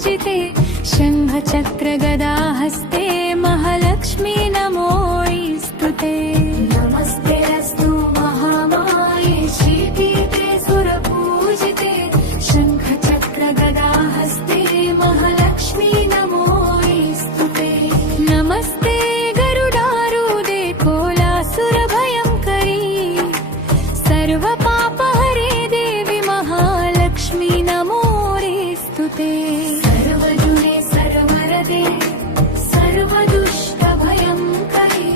पूजिते शङ्खचक्रगदाहस्ते महालक्ष्मी नमोऽस्तुते। नमस्तेऽस्तु महामाये श्रीपीठे सुरपूजिते शङ्खचक्रगदाहस्ते महालक्ष्मी नमोऽस्तुते। नमस्ते गरुडारूढे कोलासुरभयङ्करी सर्वपापहरे देवी महालक्ष्मी नमोऽस्तुते। सर्वजुने सर्वरदे सर्वदुष्टभयङ्करी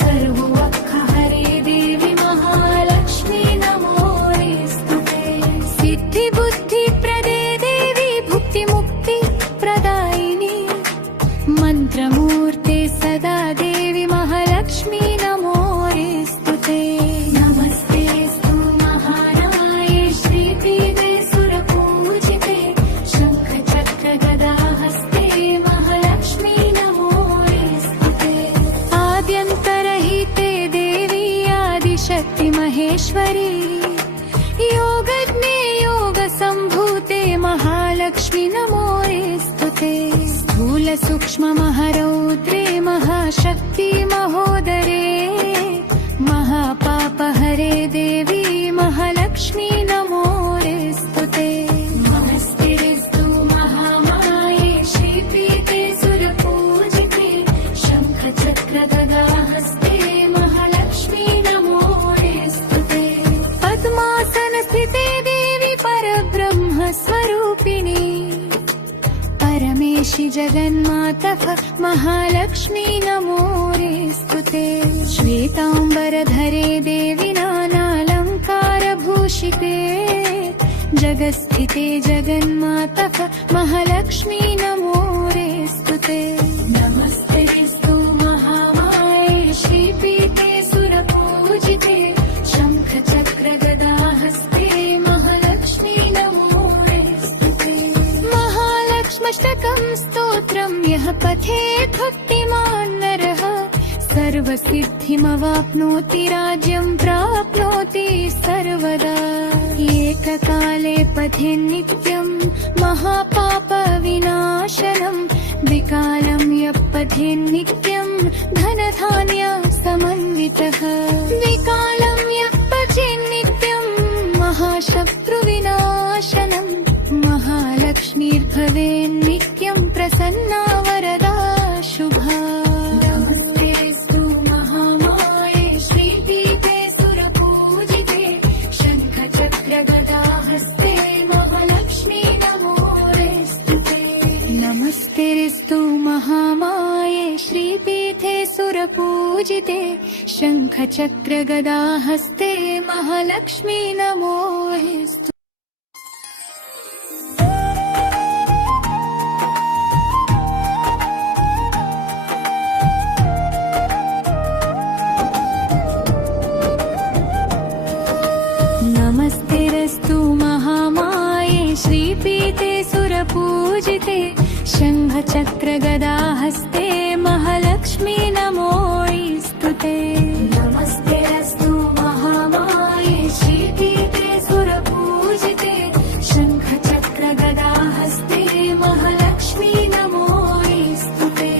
सर्ववक्षहरे देवी महालक्ष्मी नमोऽस्तुते। सिद्धिबुद्धिप्रदे देवी भुक्तिमुक्तिप्रदायिनी मन्त्रमूर्ते सदा देवी महालक्ष्मी नमोऽस्तुते। नमस्तेऽस्तु महामाये श्रीपीठे सुरपूजिते शङ्खचक्रगदाहस्ते महालक्ष्मी नमोऽस्तुते। आद्यन्तरहिते देवी आदिशक्ति महेश्वरी योगज्ञे योगसम्भूते महालक्ष्मी नमोऽस्तुते। स्थूलसूक्ष्ममहारौद्रे महाशक्ति महोदरे महापापहरे देवी महालक्ष्मी नमोऽस्तुते। नमस्तेऽस्तु महामाये श्रीपीठे सुरपूजिते शङ्खचक्रगदाहस्ते महालक्ष्मी नमोऽस्तुते। पद्मासनस्थिते देवी परब्रह्मस्वरूपिणी परमेशि जगन्मातः महालक्ष्मी नमोऽस्तुते। श्वेताम्बरधरे देवी नानालङ्कारभूषिते जगत्स्थिते जगन्मातः महालक्ष्मी नमोऽस्तुते। नमस्तेऽस्तु महामाये श्रीपीठे सुरपूजिते शङ्खचक्रगदाहस्ते महालक्ष्मी नमोऽस्तुते। महालक्ष्म्यष्टकं स्तोत्रं यः पठेत् भक्तिमान् नरः सर्वसिद्धिमवाप्नोति राज्यं प्राप्नोति सर्वदा। एककाले पठेन्नित्यं महापापविनाशनं द्विकालं यः पठेन्नित्यं धनधान्य समन्वितः। द्विकालं यः पठेन्नित्यं महाशत्रुविनाशनं महालक्ष्मीर्भवेन्नित्यं प्रसन्ना वरदा शुभा। नमस्तेऽस्तु महामाये श्रीपीठे सुरपूजिते शङ्खचक्रगदाहस्ते महालक्ष्मी नमोऽस्तुते। नमस्तेऽस्तु महामाये श्रीपीठे सुरपूजिते शङ्खचक्रगदाहस्ते महालक्ष्मी नमोऽस्तुते। नमस्तेऽस्तु महामाये श्रीपीठे सुरपूजिते शङ्खचक्रगदाहस्ते महालक्ष्मी नमोऽस्तुते। नमस्तेऽस्तु महामाये श्रीपीठे सुरपूजिते शङ्खचक्रगदाहस्ते महालक्ष्मी नमोऽस्तुते।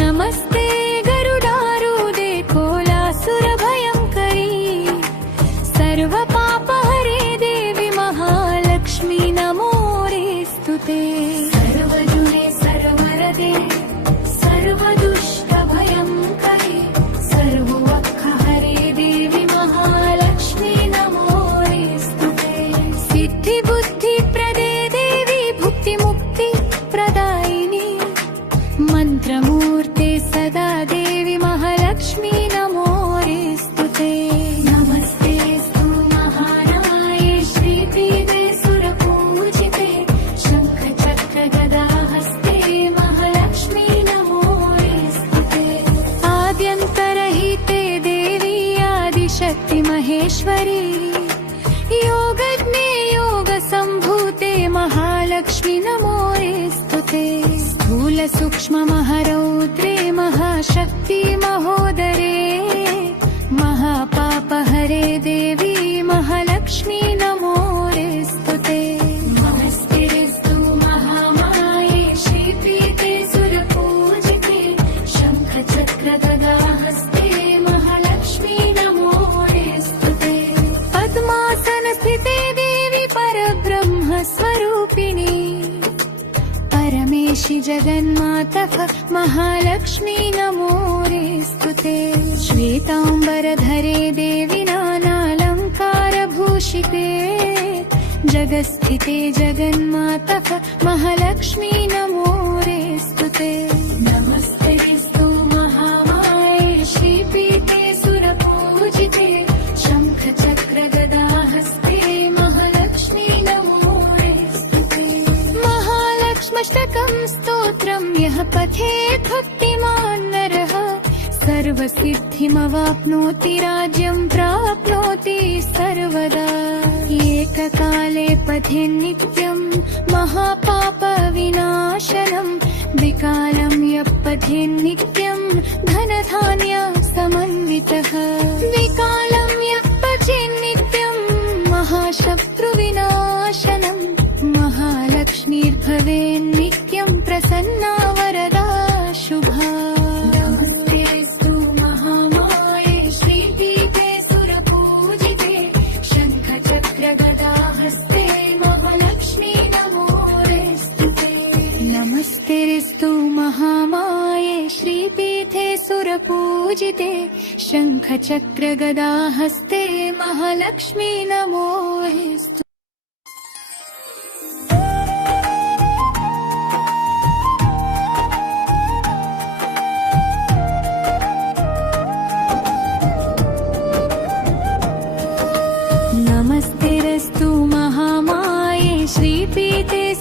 नमस्ते गरुडारूढे कोलासुरभयङ्करी सर्वपापहरे देवी महालक्ष्मी नमोऽस्तुते। सर्वजुने सर्वरदे सर्वदुष्टभयङ्करी सर्ववक्षहरे देवी महालक्ष्मी नमोऽस्तुते। सिद्धिबुद्धिप्रदे देवी भुक्तिमुक्तिप्रदायिनी मन्त्रमूर्ते सदा देवी महालक्ष्मी नमोऽस्तुते। नमस्तेऽस्तु महामाये श्रीपीठे सुरपूजिते शङ्खचक्रगदाहस्ते महालक्ष्मी नमोऽस्तुते। आद्यन्तरहिते देवी आदिशक्ति महेश्वरी योगज्ञे योगसम्भूते महालक्ष्मी नमोऽस्तुते। स्थूलसूक्ष्ममहारौद्रे महाशक्ति महोदरे महापापहरे देवी महालक्ष्मी नमोऽस्तुते। नमस्तेऽस्तु महामाये परमेशि जगन्मातः महालक्ष्मी नमोऽस्तु ते। श्वेताम्बरधरे देवि नानालङ्कारभूषिते जगत्स्थिते जगन्मातः महालक्ष्मी नमोऽस्तु ते। नमस्तेऽस्तु महामाये श्रीपीठे सुरपूजिते शङ्खचक्रगदाहस्ते महालक्ष्मी नमोऽस्तु ते। महालक्ष्म्यष्टकं स्तोत्रं यः पठेत् भक्तिमान् नरः सर्वसिद्धिमवाप्नोति राज्यं प्राप्नोति सर्वदा। एककाले पठेन्नित्यं महापापविनाशनं विकालं यः पठेन्नित्यं धनधान्य समन्वितः। विकालं यः पठेन्नित्यं महाशत्रुविनाशनं महालक्ष्मीर्भवेन्नित्यं प्रसन्ना वरदा शुभा। नमस्तेऽस्तु महामाये श्रीपीठे सुरपूजिते शङ्खचक्रगदाहस्ते महालक्ष्मी नमोऽस्तु। नमस्तेऽस्तु महामाये श्रीपीठे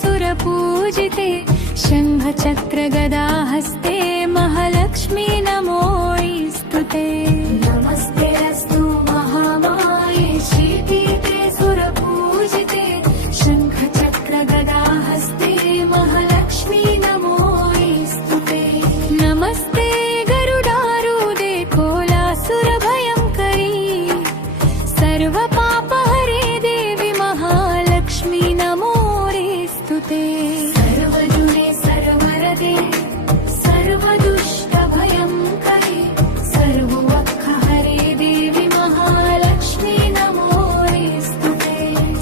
सुरपूजिते शङ्खचक्रगदाहस्ते महालक्ष्मी नमोऽस्तु ते। नमस्तेऽस्तु महामाये श्रीपीठे सुरपूजिते शङ्खचक्रगदाहस्ते महालक्ष्मी नमोऽस्तु ते। नमस्ते गरुडारूढे कोलासुरभयङ्करी सर्वपापहरे देवि महालक्ष्मी नमोऽस्तु ते। सर्वदुष्टभयङ्करी सर्ववक्खहरे देवि महालक्ष्मी नमोऽस्तु ते।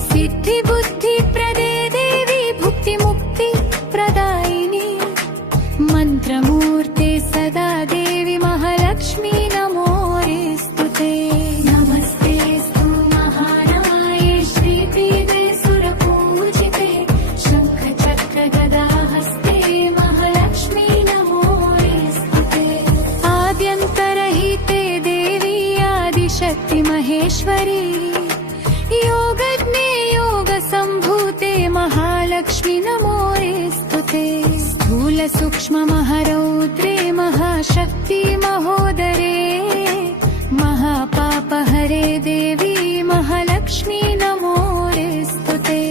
सिद्धिबुद्धिप्रदे देवी भुक्तिमुक्तिप्रदायिनी मन्त्रमूर्ते सदा देवि महालक्ष्मी नमोऽस्तु ते। नमस्तेऽस्तु महामाये श्रीपीठे सुरपूजिते शङ्खचक्रगदाहस्ते महालक्ष्मी नमोऽस्तु ते। आद्यन्तरहिते देवी आदिशक्ति महेश्वरी योगज्ञे योगसम्भूते महालक्ष्मी नमोऽस्तु ते। स्थूलसूक्ष्ममहारौद्रे महाशक्ति महोदरे महापापहरे देवी महालक्ष्मी नमोऽस्तु ते।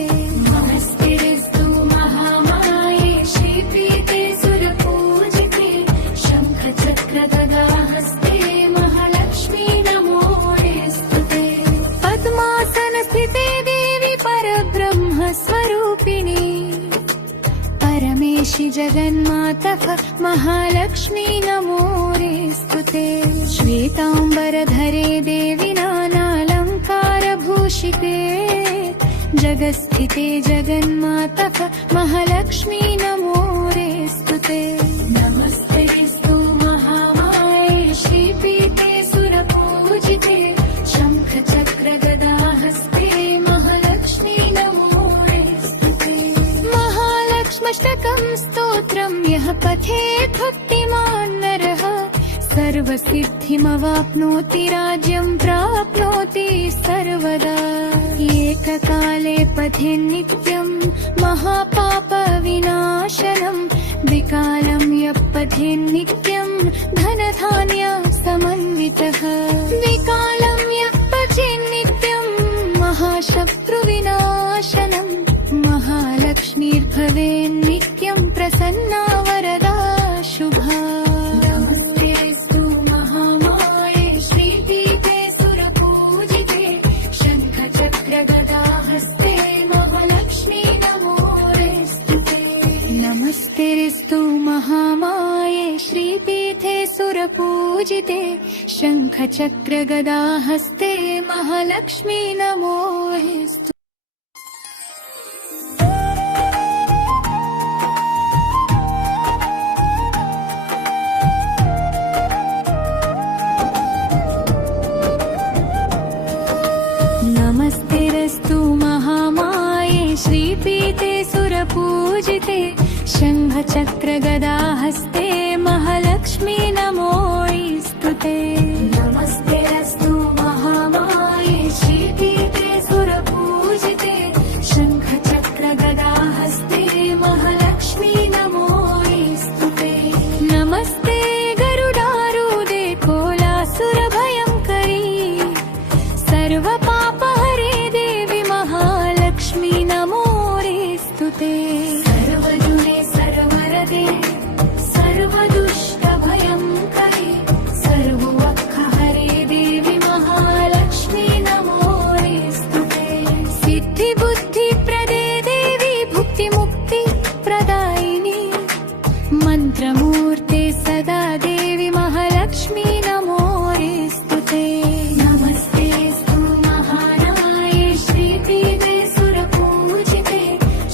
नमस्तेऽस्तु महामाये श्रीपीठे सुरपूजिते शङ्खचक्रगदाहस्ते महालक्ष्मी नमोऽस्तु ते। पद्मासनस्थिते देवी परब्रह्मस्वरूपिणी परमेशि जगन्मातः महालक्ष्मी नमोऽस्तु ते। श्वेताम्बरधरे देवि नानालङ्कारभूषिते जगत्स्थिते जगन्मातः महालक्ष्मी नमोऽस्तु ते। नमस्तेऽस्तु महामाये श्रीपीठे सुरपूजिते शङ्खचक्रगदाहस्ते महालक्ष्मी नमोऽस्तु ते। महालक्ष्म्यष्टकं स्तोत्रं यः पठेत् भक्तिमान् नरः सर्वसिद्धिमवाप्नोति राज्यं प्राप्नोति सर्वदा। एककाले पठेन्नित्यं महापापविनाशनं विकालं यः पठेन्नित्यं धनधान्य समन्वितः। विकालं यः पठेन्नित्यं महाशत्रुविनाशनं महालक्ष्मीर्भवेन्नित्यं प्रसन्ना वरदा शुभा। नमस्तेऽस्तु महामाये श्रीपीठे सुरपूजिते शङ्खचक्रगदाहस्ते महालक्ष्मी नमोऽस्तु ते। नमस्तेऽस्तु महामाये श्रीपीठे सुरपूजिते शङ्खचक्रगदाहस्ते महालक्ष्मी नमोऽस्तु। श्रीपीते सुरपूजिते शङ्खचक्रगदाहस्ते महालक्ष्मी नमोऽस्तुते। नमस्तेऽस्तु महामाये श्रीपीते सुरपूजिते शङ्खचक्रगदाहस्ते महालक्ष्मी नमोऽस्तुते। नमस्ते गरुडारूढे कोलासुरभयङ्करी सर्वपापहरे देवी महालक्ष्मी नमोऽस्तुते। सर्वजुने सर्वरदे सर्वदुष्टभयङ्करी सर्ववक्खहरे देवी महालक्ष्मी नमोऽस्तुते। सिद्धिबुद्धिप्रदे देवी भुक्तिमुक्तिप्रदायिनी मन्त्रमूर्ते सदा देवी महालक्ष्मी नमोऽस्तुते। नमस्तेऽस्तु महानाये श्रीपीते सुरपूजिते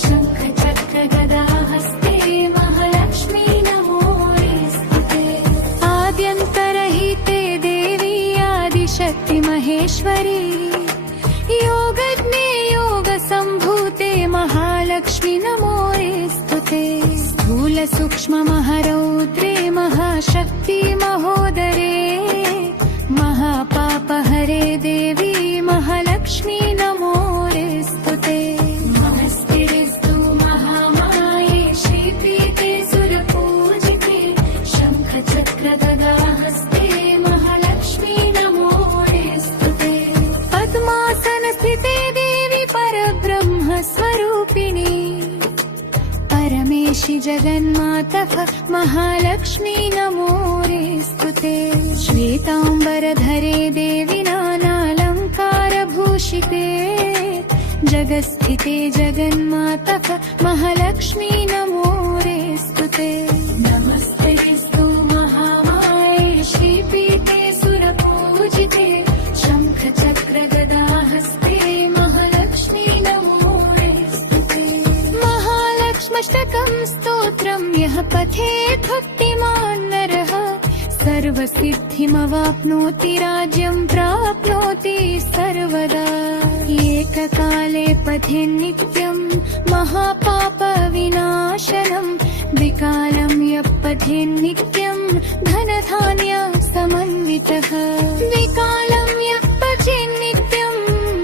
शङ्खचक्रगदाहस्ते महालक्ष्मी नमोऽस्तुते। आद्यन्तरहिते देवी आदिशक्ति महेश्वरी योगज्ञे योगसम्भूते महालक्ष्मी नमोऽस्तुते। स्थूलसूक्ष्ममहारौद्रे महाशक्ति महोदरे महापापहरे देवी महालक्ष्मी नमोऽस्तुते। नमस्तेऽस्तु महामाये श्रीपीते सुरपूजिते शङ्खचक्रगदाहस्ते महालक्ष्मी नमोऽस्तुते। पद्मासनस्थिते देवी परब्रह्मस्वरूपिणी परमेशि जगन्मातः महालक्ष्मी नमोऽस्तुते। श्वेताम्बरधरे देवी नानालङ्कारभूषिते जगत्स्थिते जगन्मातः महालक्ष्मी नमोऽस्तुते। नमस्तेऽस्तु महामाये श्रीपीते सुरपूजिते शङ्खचक्रगदाहस्ते महालक्ष्मी नमोऽस्तुते। महालक्ष्म्यष्टकं स्तोत्रं यः पठेत् भक्तिमान् नरः सर्वसिद्धिमवाप्नोति राज्यं प्राप्नोति सर्वदा। एककाले पठेन्नित्यं महापापविनाशनं द्विकालं यः पठेन्नित्यं धनधान्य समन्वितः। द्विकालं यः पठेन्नित्यं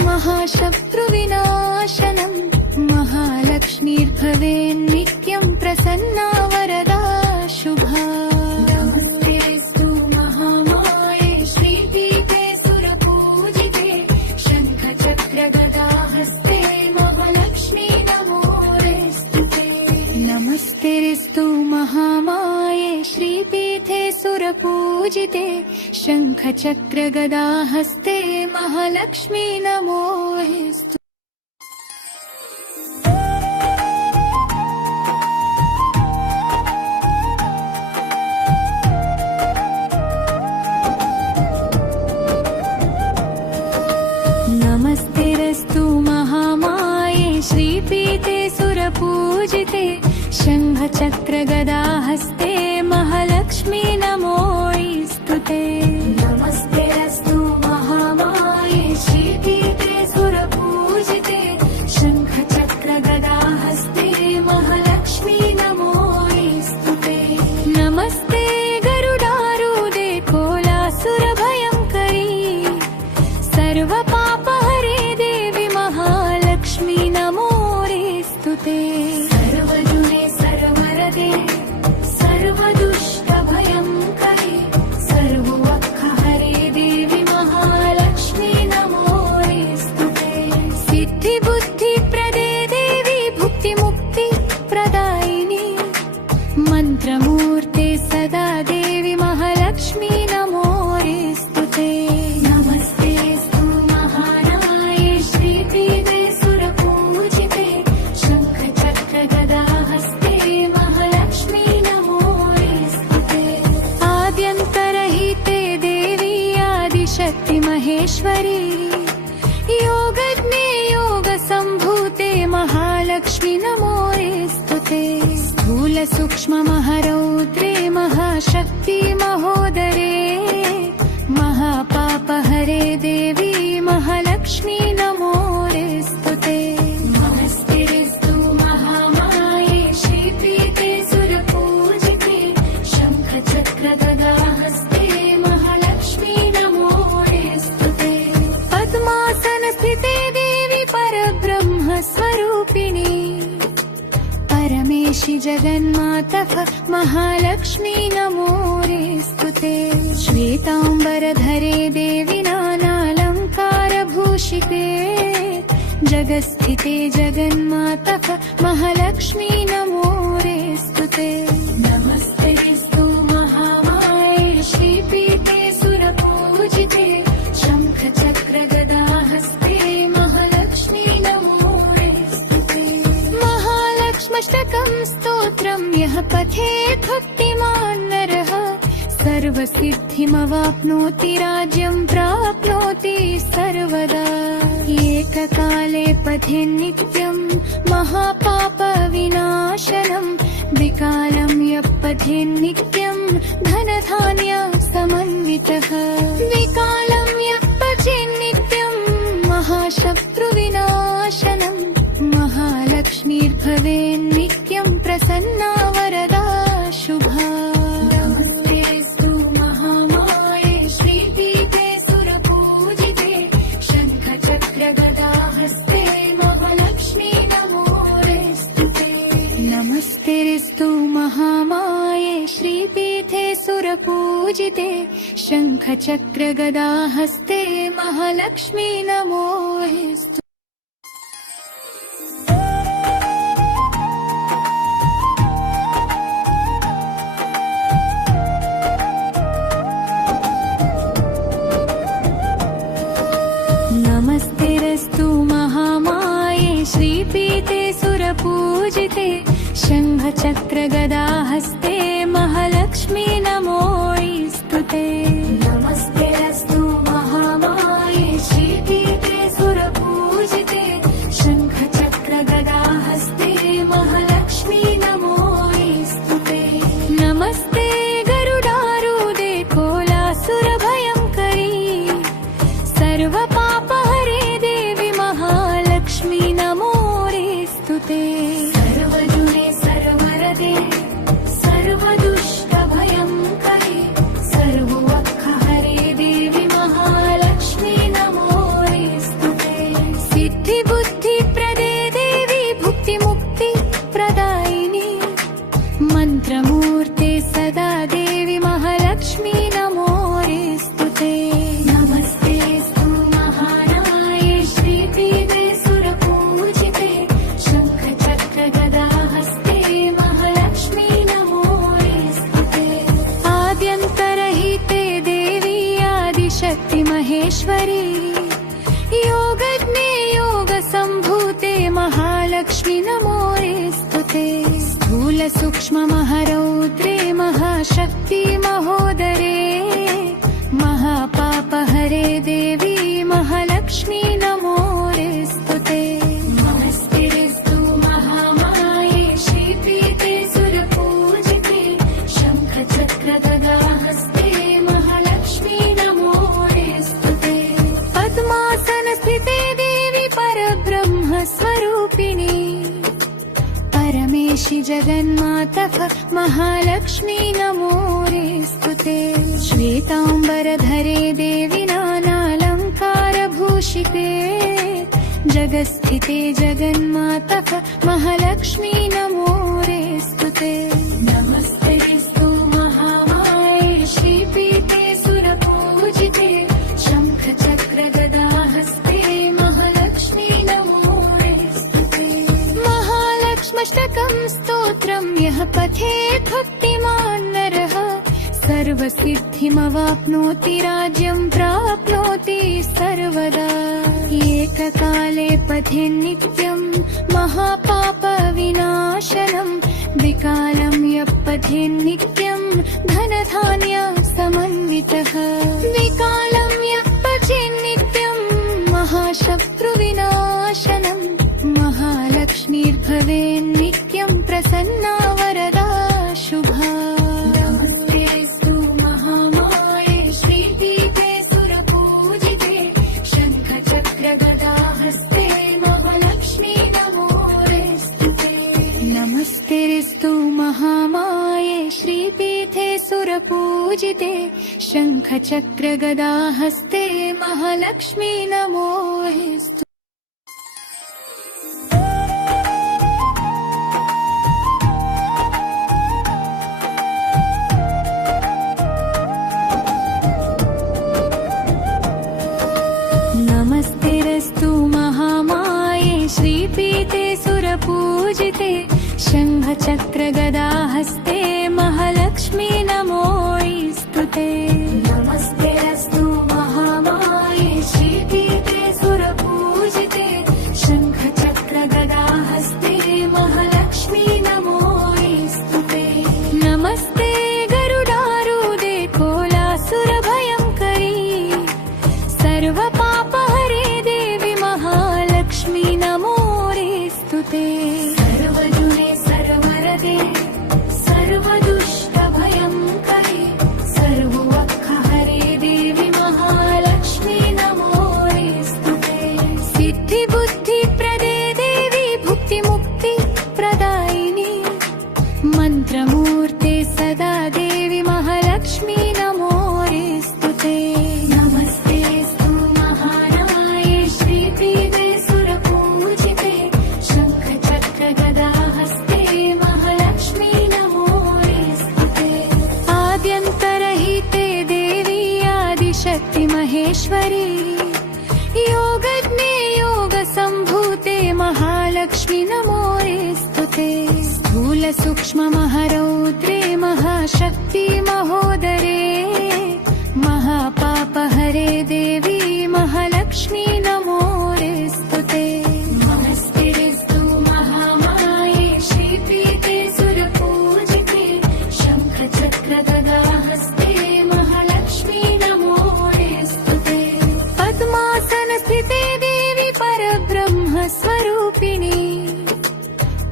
महाशत्रुविनाशनं महालक्ष्मीर्भवेन्नित्यं प्रसन्ना वरदा शुभा। नमस्तेऽस्तु महामाये श्रीपीते सुरपूजिते शङ्खचक्रगदाहस्ते महालक्ष्मी नमोऽस्तुते। नमस्तेऽस्तु महामाये श्रीपीते सुरपूजिते शङ्खचक्रगदाहस्ते महालक्ष्मी नमोऽस्तुते। नमस्तेऽस्तु महामाये श्रीपीते सुरपूजिते शङ्खचक्रगदाहस्ते महालक्ष्मी नमोऽस्तुते। नमस्तेऽस्तु महामाये श्रीपीते सुरपूजिते शङ्खचक्रगदाहस्ते महालक्ष्मी नमोऽस्तुते। नमस्ते गरुडारूढे कोलासुरभयङ्करी सर्वपापहरे देवी महालक्ष्मी नमोऽस्तुते। सर्वजुने सर्वरदे सर्वदुष्टभयङ्करी सर्ववक्खहरे देवी महालक्ष्मी नमोऽस्तुते। सिद्धिबुद्धिप्रदे देवी भुक्तिमुक्तिप्रदायिनी मन्त्रमूर्ते सदा देवी महालक्ष्मी नमोऽस्तुते। नमस्तेऽस्तु महानाये श्रीपीते सुरपूजिते शङ्खचक्रगदाहस्ते महालक्ष्मी नमोऽस्तुते। आद्यन्तरहिते देवी आदिशक्ति महेश्वरी योगज्ञे योगसम्भूते महालक्ष्मी नमोऽस्तुते। स्थूलसूक्ष्ममहारौद्रे महाशक्ति महोदरे महापापहरे देवी महालक्ष्मी नमोऽस्तुते। नमस्तेऽस्तु परमेशि जगन्मातः महालक्ष्मी नमोऽस्तु ते। श्वेताम्बरधरे देवि नानालङ्कारभूषिते जगत्स्थिते जगन्मातः महालक्ष्मी नमोऽस्तु ते। नमस्तेऽस्तु महामाये श्रीपीठे सुरपूजिते शङ्खचक्रगदाहस्ते महालक्ष्मी नमोऽस्तु ते। महालक्ष्म्यष्टकं स्तोत्रं यः पठेत् भक्तिमान् नरः सर्वसिद्धिमवाप्नोति राज्यं प्राप्नोति सर्वदा। एककाले पठेन्नित्यं महापापविनाशनं द्विकालं यः पठेन्नित्यं धनधान्य समन्वितः। द्विकालं यः पठेन्नित्यं महाशत्रुविनाशनं महालक्ष्मीर्भवेन्नित्यं प्रसन्ना वरदा शुभा। नमस्तेऽस्तु महामाये श्रीपीठे सुरपूजिते शङ्खचक्रगदाहस्ते महालक्ष्मी नमोऽस्तु। नमस्तेऽस्तु महामाये श्रीपीठे सुरपूजिते शङ्खचक्रगदाहस्ते महालक्ष्मी नमोऽस्तु ते। नमस्तेऽस्तु महामाये श्रीपीठे सुरपूजिते शङ्खचक्रगदाहस्ते महालक्ष्मी नमोऽस्तु ते। नमस्ते गरुडारूढे कोलासुरभयङ्करी सर्वपापहरे देवि महालक्ष्मी नमोऽस्तु ते। सर्वदुष्टभयङ्करी सर्ववक्खहरे देवि महालक्ष्मी नमोऽस्तु ते। सिद्धिबुद्धिप्रदे देवी भुक्तिमुक्तिप्रदायिनी मन्त्रमूर्ते सदा देवि महालक्ष्मी नमोऽस्तु ते। नमस्तेऽस्तु महामाये श्रीपीठे सुरपूजिते शङ्खचक्रगदाहस्ते महालक्ष्मी नमोऽस्तु ते। आद्यन्तरहिते देवी आदिशक्ति महेश्वरी योगज्ञे योगसम्भूते महालक्ष्मी नमोऽस्तु ते। स्थूलसूक्ष्ममहारौद्रे महाशक्ति महोदरे महापापहरे देवी महालक्ष्मी नमोऽस्तु ते। नमस्तेऽस्तु महामाये श्रीपीठे सुरपूजिते शङ्खचक्रगदाहस्ते महालक्ष्मी नमोऽस्तु ते। पद्मासनस्थिते देवी परब्रह्मस्वरूपिणी परमेशि जगन्मातः महालक्ष्मी नमोऽस्तु ते। श्वेताम्बरधरे देवि नानालङ्कारभूषिते जगत्स्थिते जगन्मातः महालक्ष्मी नमोऽस्तु ते। नमस्तेऽस्तु महामाये श्रीपीठे सुरपूजिते शङ्खचक्रगदाहस्ते महालक्ष्मी नमोऽस्तु ते। महालक्ष्म्यष्टकं स्तोत्रं यः पठेत् भक्तिमान् नरः सर्वसिद्धिमवाप्नोति राज्यं प्राप्नोति सर्वदा। एककाले पठेन्नित्यं महापापविनाशनं द्विकालं यः पठेन्नित्यं धनधान्य समन्वितः। द्विकालं यः पठेन्नित्यं महाशत्रुविनाशनं महालक्ष्मीर्भवेन्नित्यं प्रसन्ना वरदा शुभा। नमस्तेऽस्तु महामाये श्रीपीठे सुरपूजिते शङ्खचक्रगदाहस्ते महालक्ष्मी नमोऽस्तु ते। नमस्तेऽस्तु महामाये श्रीपीठे सुरपूजिते शङ्खचक्रगदाहस्ते महालक्ष्मी नमोऽस्तु। सुरपूजिते शङ्खचक्रगदाहस्ते महालक्ष्मी नमोऽस्तुते नमस्तेऽस्तु महामाये श्रीपीठे सुरपूजिते शङ्खचक्रगदाहस्ते महालक्ष्मी नमोऽस्तुते नमस्ते गरुडारूढे कोलासुरभयङ्करी सर्वपापहरे देवी महालक्ष्मी नमोऽस्तुते सर्वजुने सर्वरदे सर्वदुष्टभयङ्करी सर्ववक्खहरे देवी महालक्ष्मी नमोऽस्तुते सिद्धिबुद्धिप्रदे देवी भुक्तिमुक्तिप्रदायिनी मन्त्रमूर्ते सदा देवी महालक्ष्मी नमोऽस्तुते नमस्तेऽस्तु महाराये श्रीपीठे सुरपूजिते शङ्खचक्रगदाहस्ते महालक्ष्मी नमोऽस्तुते आद्यन्तरहिते देवी आदिशक्ति महेश्वरी योगज्ञे योगसम्भूते महालक्ष्मी नमोऽस्तुते स्थूलसूक्ष्ममहारौद्रे महाशक्ति महोदरे महापापहरे देवी महालक्ष्मी नमोऽस्तुते नमस्तेऽस्तु महामाये श्रीपीठे सुरपूजिते शङ्खचक्रगदाहस्ते महालक्ष्मी नमोऽस्तुते पद्मासनस्थिते देवी परब्रह्मस्वरूपिणी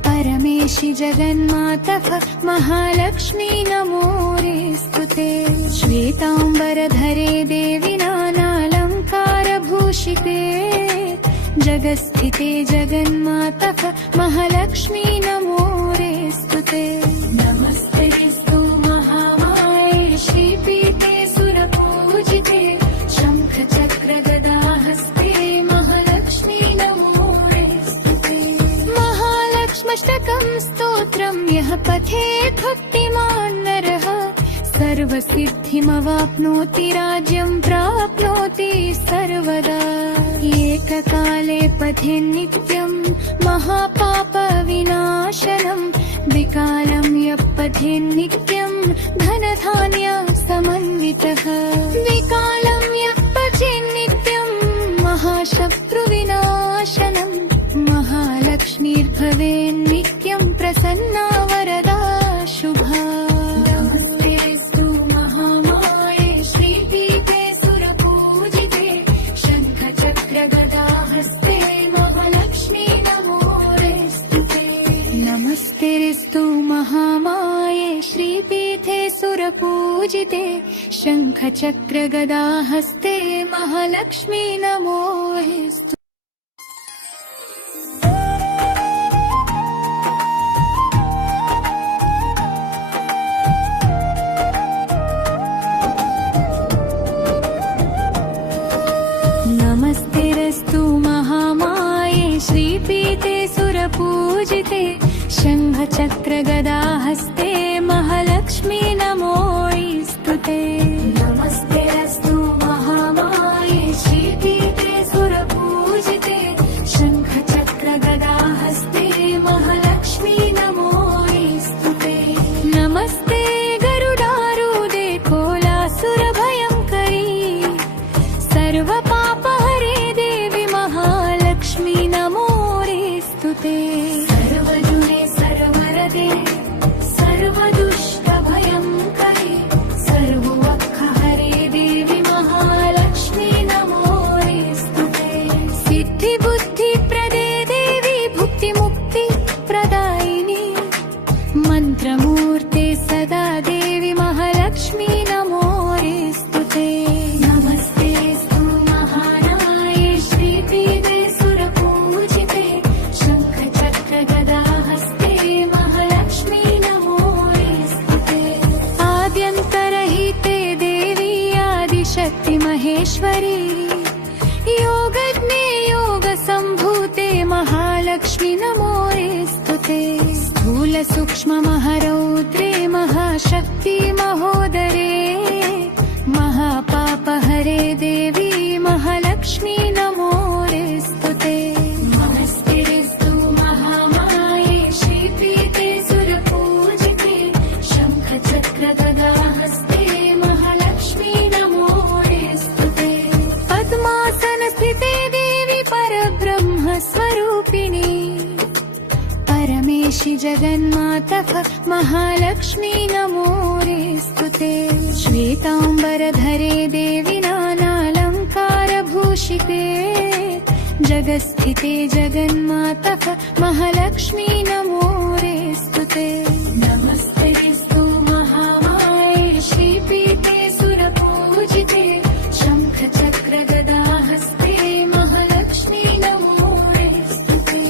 परमेशि जगन्मातः महालक्ष्मी नमोऽस्तुते श्वेताम्बरधरे देवी नानालङ्कारभूषिते जगत्स्थिते जगन्मातः महालक्ष्मी नमोऽस्तुते नमस्तेऽस्तु महामाये श्रीपीठे सुरपूजिते शङ्खचक्रगदाहस्ते महालक्ष्मी नमोऽस्तुते महालक्ष्म्यष्टकं स्तोत्रं यः पठेत् भक्तिमान् नरः सर्वसिद्धिमवाप्नोति राज्यं प्राप्नोति सर्वदा एककाले पठेन्नित्यं महापापविनाशनं विकालं यः पठेन्नित्यं धनधान्य समन्वितः विकालं यः पठेन्नित्यं महाशत्रुविनाशनं महालक्ष्मीर्भवेन्नित्यं प्रसन्ना वरदा शुभा नमस्तेऽस्तु महामाये श्रीपीठे सुरपूजिते शङ्खचक्रगदाहस्ते महालक्ष्मी नमोऽस्तुते नमस्तेऽस्तु महामाये श्रीपीठे सुरपूजिते शङ्खचक्रगदाहस्ते महालक्ष्मी नमोऽस्तुते नमस्तेऽस्तु महामाये श्रीपीठे सुरपूजिते शङ्खचक्रगदाहस्ते महालक्ष्मी नमोऽस्तुते नमस्तेऽस्तु महामाये श्रीपीठे सुरपूजिते शङ्खचक्रगदाहस्ते महालक्ष्मी नमोऽस्तुते नमस्ते गरुडारूढे कोलासुरभयङ्करी सर्वपापहरे देवी महालक्ष्मी नमोऽस्तुते सर्वजुने सर्वरदे सर्वदुष्टभयङ्करी सर्ववक्खहरे देवी महालक्ष्मी नमोऽस्तुते सिद्धिबुद्धिप्रदे देवी भुक्तिमुक्तिप्रदायिनी मन्त्रमूर्ते सदा देवी महालक्ष्मी नमोऽस्तुते नमस्तेऽस्तु महाराये श्रीपीठे सुरपूजिते शङ्खचक्रगदाहस्ते महालक्ष्मी नमोऽस्तुते आद्यन्तरहिते देवी आदिशक्ति महेश्वरी योगज्ञे योगसम्भूते महालक्ष्मी नमोऽस्तुते स्थूलसूक्ष्ममहारौद्रे महाशक्ति महोदरे महापापहरे देवी महालक्ष्मी नमोऽस्तुते नमस्तेऽस्तु महामाये परमेशि जगन्मातः महालक्ष्मी नमोऽस्तु ते। श्वेताम्बरधरे देवि नानालङ्कारभूषिते जगत्स्थिते जगन्मातः महालक्ष्मी नमोऽस्तु ते। नमस्तेऽस्तु महामाये श्रीपीठे सुरपूजिते शङ्खचक्रगदाहस्ते महालक्ष्मी नमोऽस्तु ते।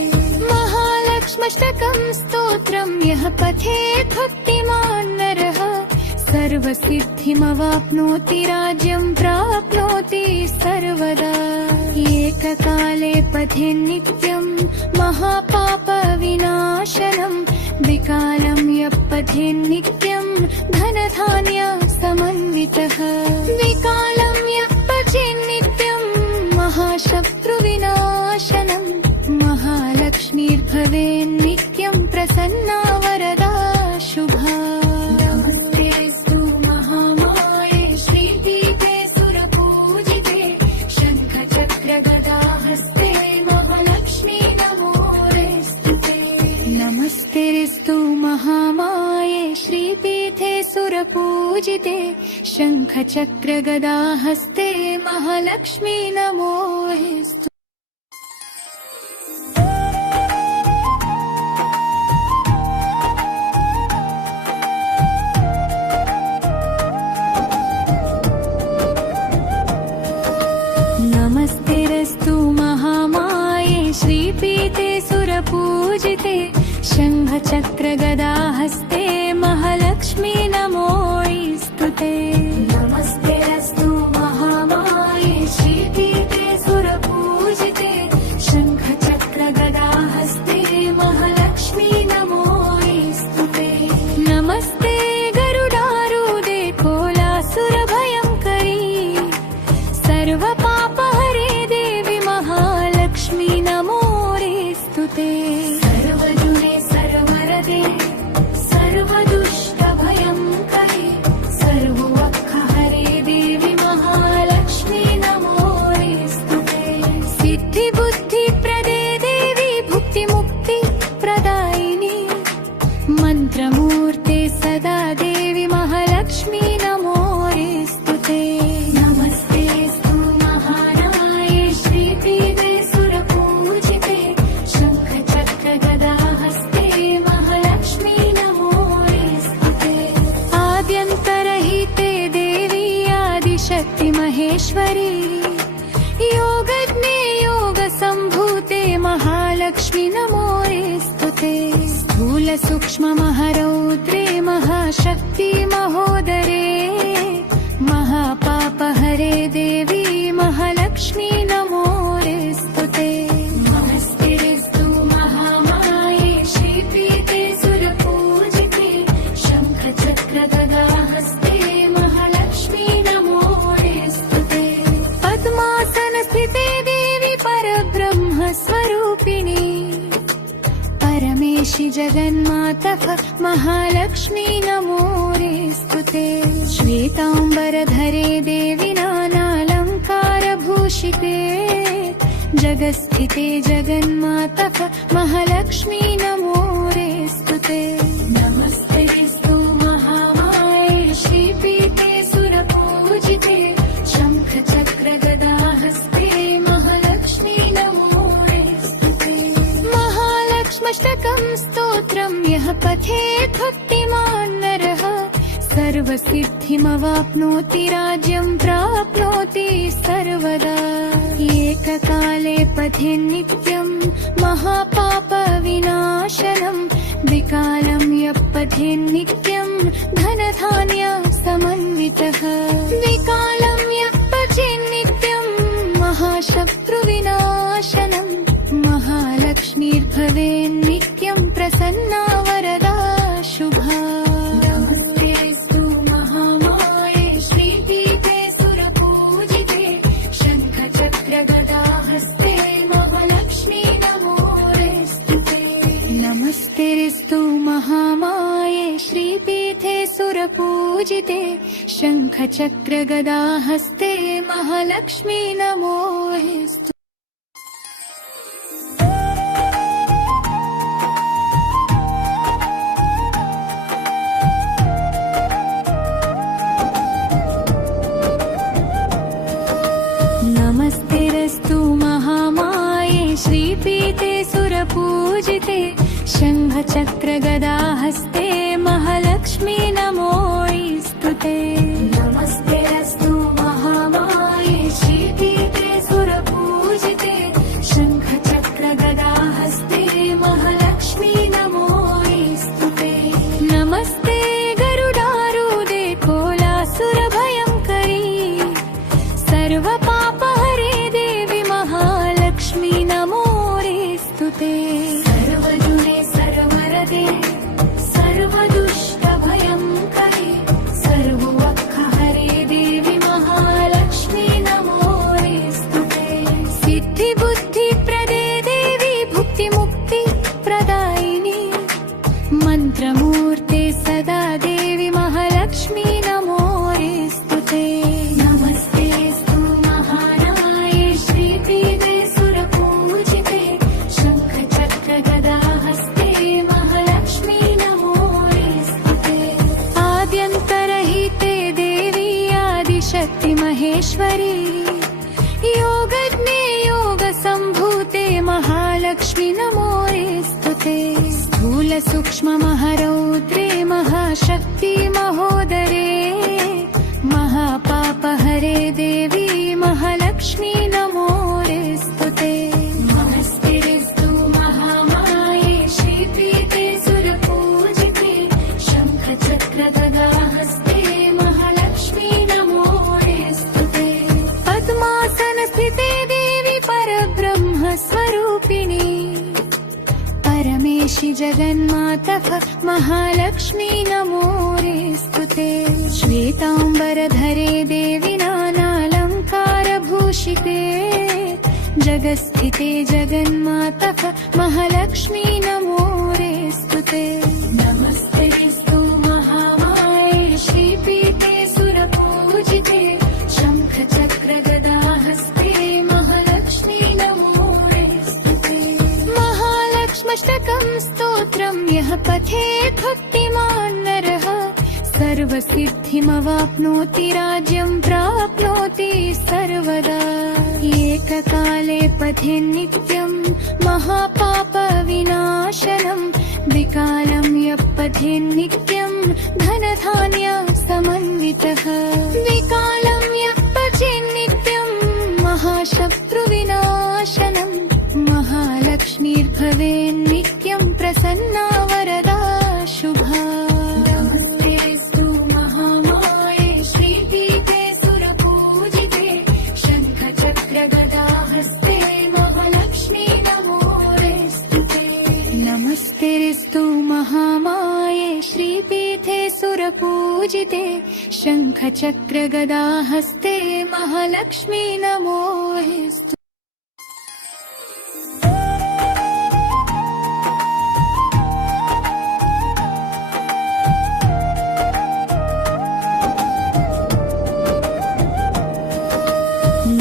महालक्ष्म्यष्टकं स्तोत्रं यः पठेत् भक्तिमान् नरः सर्वसिद्धिमवाप्नोति राज्यं प्राप्नोति सर्वदा। एककाले पठेन्नित्यं महापापविनाशनं विकालं यः पठेन्नित्यं धनधान्य समन्वितः। विकालं यः पठेन्नित्यं महाशत्रुविनाशनं महालक्ष्मीर्भवेन्नित्यं प्रसन्ना वरदा शुभा। नमस्तेऽस्तु महामाये श्रीपीठे सुरपूजिते शङ्खचक्रगदाहस्ते महालक्ष्मी नमोऽस्तु। नमस्तेऽस्तु महामाये श्रीपीठे सुरपूजिते शङ्खचक्रगदाहस्ते महालक्ष्मी नमोऽस्तु ते। नमस्तेऽस्तु महामाये श्रीपीठे सुरपूजिते शङ्खचक्रगदाहस्ते महालक्ष्मी नमोऽस्तु ते। नमस्ते गरुडारूढे कोलासुरभयङ्करी सर्वपापहरे देवि महालक्ष्मी नमोऽस्तु ते। सर्वदुष्टभयङ्करी सर्ववक्खहरे देवि महालक्ष्मी नमोऽस्तु ते। सिद्धिबुद्धिप्रदे देवी भुक्तिमुक्तिप्रदायिनी मन्त्रमूर्ते सदा देवि महालक्ष्मी नमोऽस्तु ते। नमस्तेऽस्तु महामाये श्रीपीठे सुरपूजिते शङ्खचक्रगदाहस्ते महालक्ष्मी नमोऽस्तु ते। आद्यन्तरहिते देवी आदिशक्ति महेश्वरी योगज्ञे योगसम्भूते महालक्ष्मी नमोऽस्तु ते। स्थूलसूक्ष्ममहारौद्रे महाशक्ति महोदरे महापापहरे देवी महालक्ष्मी नमोऽस्तु ते। नमस्तेऽस्तु महामाये श्रीपीठे सुरपूजिते शङ्खचक्रगदाहस्ते महालक्ष्मी नमोऽस्तु ते। पद्मासनस्थिते देवी परब्रह्मस्वरूपिणी परमेशि जगन्मातः महालक्ष्मी नमोऽस्तु ते। श्वेताम्बरधरे देवि नानालङ्कारभूषिते जगत्स्थिते जगन्मातः महालक्ष्मी नमोऽस्तु ते। नमस्तेऽस्तु महामाये श्रीपीठे सुरपूजिते शङ्खचक्रगदाहस्ते महालक्ष्मी नमोऽस्तु ते। महालक्ष्म्यष्टकं स्तोत्रं यः पठेत् भक्तिमान् नरः सर्वसिद्धिमवाप्नोति राज्यं प्राप्नोति सर्वदा। एककाले पठेन्नित्यं महापापविनाशनं विकालं यः पठेन्नित्यं धनधान्य समन्वितः। विकालं यः पठेन्नित्यं महाशत्रुविनाशनं महालक्ष्मीर्भवेन्नित्यं प्रसन्ना वरदा शुभा। नमस्तेऽस्तु महामाये श्रीपीठे सुरपूजिते शङ्खचक्रगदाहस्ते महालक्ष्मी नमोऽस्तु ते। नमस्तेऽस्तु महामाये श्रीपीठे सुरपूजिते शङ्खचक्रगदाहस्ते महालक्ष्मी नमोऽस्तु। शङ्खचक्रगदाहस्ते महालक्ष्मी नमोऽस्तुते। नमस्तेऽस्तु महामाये श्रीपीठे सुरपूजिते शङ्खचक्रगदाहस्ते महालक्ष्मी नमोऽस्तुते। नमस्ते गरुडारूढे कोलासुरभयङ्करी सर्वपापहरे देवी महालक्ष्मी नमोऽस्तुते। सर्वजुने सर्वरदे सर्वदुष्टभयङ्करी सर्ववक्खहरे देवी महालक्ष्मी नमोऽस्तुते। सिद्धिबुद्धिप्रदे देवी भुक्तिमुक्तिप्रदायिनी मन्त्रमूर्ते सदा देवी महालक्ष्मी नमोऽस्तुते। नमस्तेऽस्तु महानाये श्रीपीठे सुरपूजिते शङ्खचक्रगदाहस्ते महालक्ष्मी नमोऽस्तुते। आद्यन्तरहिते देवी आदिशक्ति महेश्वरी योगज्ञे योगसम्भूते महालक्ष्मी नमोऽस्तुते। स्थूलसूक्ष्ममहारौद्रे महाशक्ति महोदरे महापापहरे देवी महालक्ष्मी नमोऽस्तुते। नमस्तेऽस्तु महामाये श्रीपीठे सुरपूजिते शङ्खचक्रगदाहस्ते महालक्ष्मी नमोऽस्तुते। पद्मासनस्थिते देवी परब्रह्मस्वरूपिणी परमेशि जगन्मातः महालक्ष्मी नमोऽस्तुते। श्वेताम्बरधरे देवी नानालङ्कारभूषिते जगत्स्थिते जगन्मातः महालक्ष्मी नमोऽस्तुते। नमस्तेऽस्तु महामाये श्रीपीठे सुरपूजिते शङ्खचक्रगदाहस्ते महालक्ष्मी नमोऽस्तुते। महालक्ष्म्यष्टकं स्तोत्रं यः पठेत् भक्तिमान् नरः सर्वसिद्धिमवाप्नोति राज्यं प्राप्नोति सर्वदा। एककाले पठेन्नित्यं महापापविनाशनं द्विकालं यः पठेन्नित्यं धनधान्य समन्वितः। द्विकालं यः पठेन्नित्यं महाशत्रुविनाशनं महालक्ष्मीर्भवेन्नित्यं प्रसन्ना वरदा शुभा। नमस्तेऽस्तु महामाये श्रीपीठे सुरपूजिते शङ्खचक्रगदाहस्ते महालक्ष्मी नमोऽस्तुते। नमस्तेऽस्तु महामाये श्रीपीठे सुरपूजिते शङ्खचक्रगदाहस्ते महालक्ष्मी नमोऽस्तुते।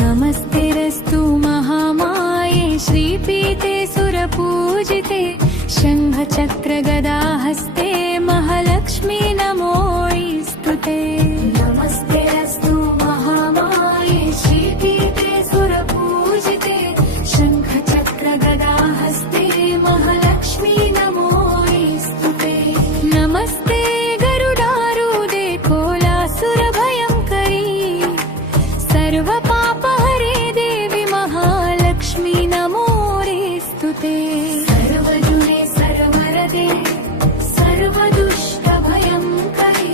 नमस्तेऽस्तु महामाये श्रीपीठे सुरपूजिते शङ्खचक्रगदाहस्ते महालक्ष्मी नमोऽस्तुते। नमस्तेऽस्तु महामाये श्रीपीठे सुरपूजिते शङ्खचक्रगदाहस्ते महालक्ष्मी नमोऽस्तुते। नमस्ते गरुडारूढे कोलासुरभयङ्करी सर्वपापहरे देवी महालक्ष्मी नमोऽस्तुते। सर्वजुने सर्वरदे सर्वदुष्टभयङ्करी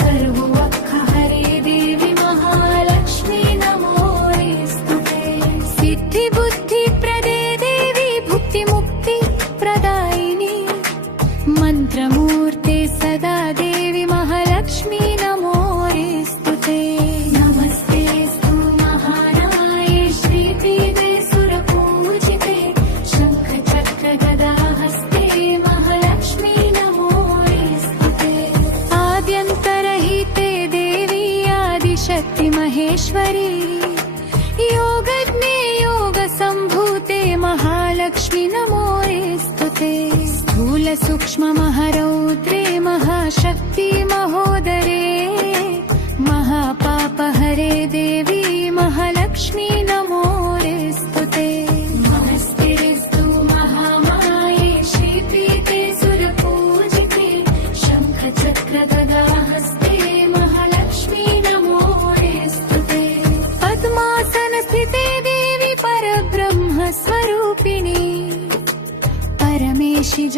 सर्ववक्खहरे देवी महालक्ष्मी नमोऽस्तुते। सिद्धिबुद्धिप्रदे देवी भुक्तिमुक्तिप्रदायिनी मन्त्रमूर्ते सदा देवी महालक्ष्मी नमोऽस्तुते। नमस्तेऽस्तु महानाये श्रीपीठे सुरपूजिते शङ्खचक्रगदाहस्ते महालक्ष्मी नमोऽस्तुते। आद्यन्तरहिते देवी आदिशक्ति महेश्वरी योगज्ञे योगसम्भूते महालक्ष्मी नमोऽस्तुते। स्थूलसूक्ष्ममहारौद्रे महाशक्ति महोदरे महापापहरे देवी महालक्ष्मी नमोऽस्तुते। नमस्तेऽस्तु महामाये श्रीपीठे सुरपूजिते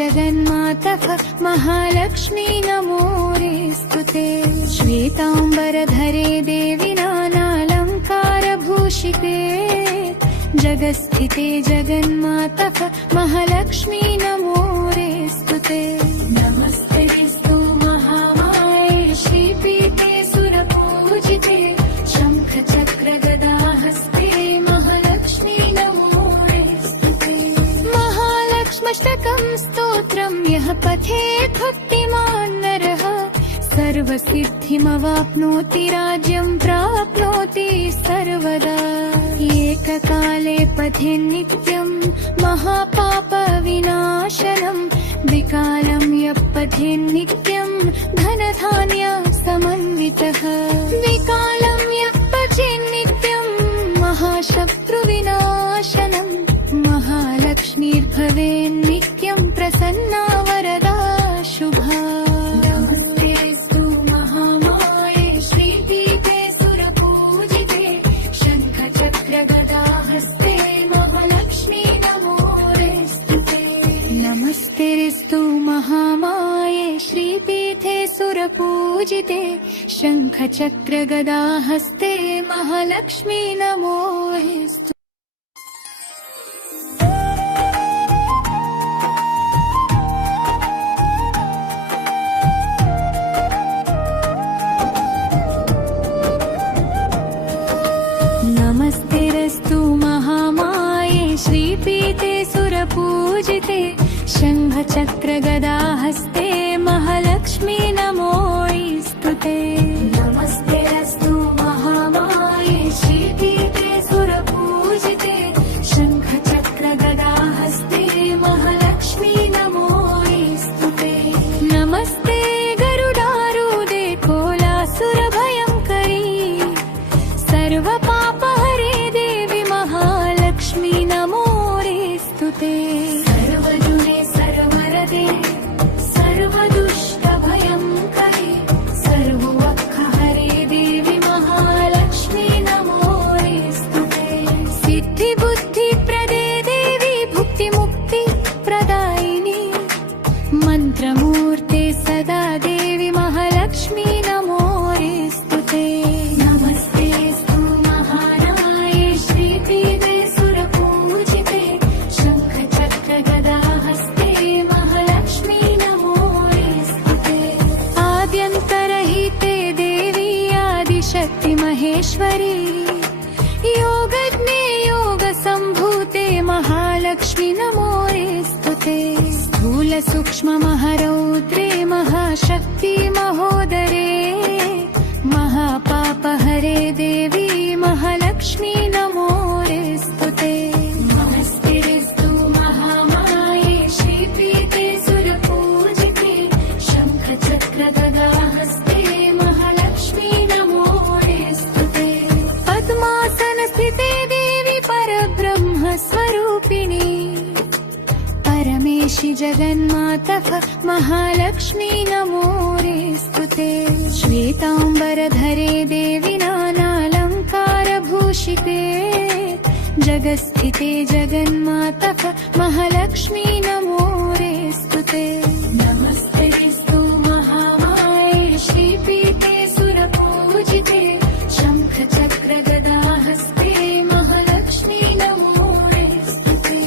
जगन्मातः महालक्ष्मी नमोरेस्तुते श्वेताम्बरधरे देवि नानालङ्कारभूषिते जगत्स्थिते जगन्मातः महालक्ष्मी नमोरेस्तुते नमस्तेस्तु महामाये श्रीपीठे सुरपूजिते शङ्खचक्रगदाहस्ते महालक्ष्मी नमोरेस्तुते महालक्ष्म्यष्टकं स्तोत्रं यः पठेत् भक्तिमान् नरः सर्वसिद्धिमवाप्नोति राज्यं प्राप्नोति सर्वदा एककाले पठेन्नित्यं महापापविनाशनं द्विकालं यः पठेन्नित्यं धनधान्य समन्वितः द्विकालं यः पठेन्नित्यं महाशत्रुविनाशनं महालक्ष्मीर्भवेन्नित्यं प्रसन्ना वरदा शुभा नमस्तेस्तु महामाये श्रीपीठे सुरपूजिते शङ्खचक्रगदाहस्ते महालक्ष्मी नमोऽस्तु नमस्तेस्तु महामाये श्रीपीठे सुरपूजिते शङ्खचक्रगदाहस्ते महालक्ष्मी नमोऽस्तुते नमस्तेस्तु महामाये श्रीपीठे सुरपूजिते शङ्खचक्रगदाहस्ते महालक्ष्मी नमोऽस्तुते नमस्ते गरुडारूढे कोलासुरभयङ्करी सर्वपापहरे देवि महालक्ष्मी नमोऽस्तुते सर्वदुष्टभयङ्करी सर्ववक्खहरे देवि महालक्ष्मी नमोऽस्तुते सिद्धिबुद्धिप्रदे देवी भुक्तिमुक्तिप्रदायिनी मन्त्रमूर्ते सदा देवि महालक्ष्मी नमोऽस्तुते नमस्तेस्तु महामाये श्रीपीठे सुरपूजिते शङ्खचक्रगदाहस्ते महालक्ष्मी नमोऽस्तुते आद्यन्तरहिते देवी आदिशक्ति महेश्वरी योगज्ञे योगसम्भूते महालक्ष्मी नमोऽस्तुते स्थूलसूक्ष्ममहारौद्रे महाशक्ति महोदरे महापापहरे देवी महालक्ष्मी नमोऽस्तुते नमस्तेस्तु महामाये श्रीपीठे सुरपूजिते शङ्खचक्रगदाहस्ते महालक्ष्मी नमोऽस्तुते पद्मासनस्थिते देवी परब्रह्मस्वरूपिणी परमेशि जगन्मातः महालक्ष्मी नमोऽस्तुते श्वेताम्बरधरे देवि नानालङ्कारभूषिते जगत्स्थिते जगन्मातः महालक्ष्मी नमोऽस्तुते नमस्तेस्तु महामाये श्रीपीठे सुरपूजिते शङ्खचक्रगदाहस्ते महालक्ष्मी नमोऽस्तुते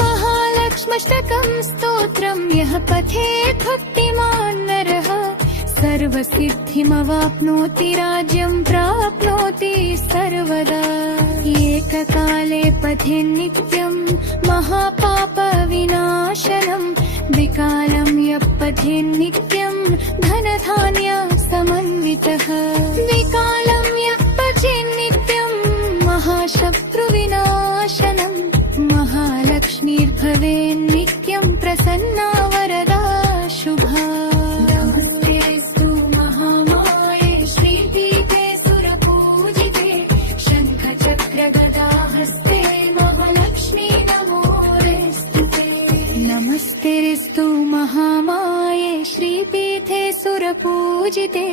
महालक्ष्म्यष्टकं स्तोत्रं यः पठेत् भक्तिमान् नरः सर्वसिद्धिमवाप्नोति राज्यं प्राप्नोति सर्वदा एककाले पठेन्नित्यं महापापविनाशनं द्विकालं यः पठेन्नित्यं धनधान्य समन्वितः द्विकालं यः पठेन्नित्यं महाशत्रुविनाशनं महालक्ष्मीर्भवेन्नित्यं प्रसन्ना वरदा शुभा नमस्तेस्तु महामाये श्रीपीठे सुरपूजिते शङ्खचक्रगदाहस्ते महालक्ष्मी नमोऽस्तुते नमस्तेस्तु महामाये श्रीपीठे सुरपूजिते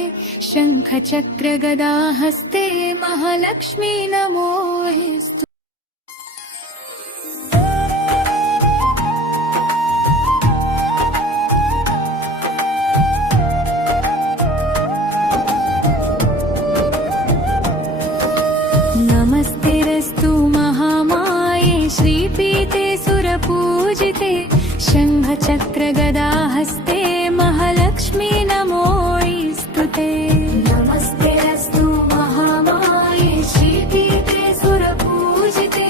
शङ्खचक्रगदाहस्ते महालक्ष्मी नमोऽस्तुते शङ्खचक्रगदाहस्ते महालक्ष्मी नमोऽस्तुते। नमस्तेऽस्तु महामाये श्रीपीठे सुरपूजिते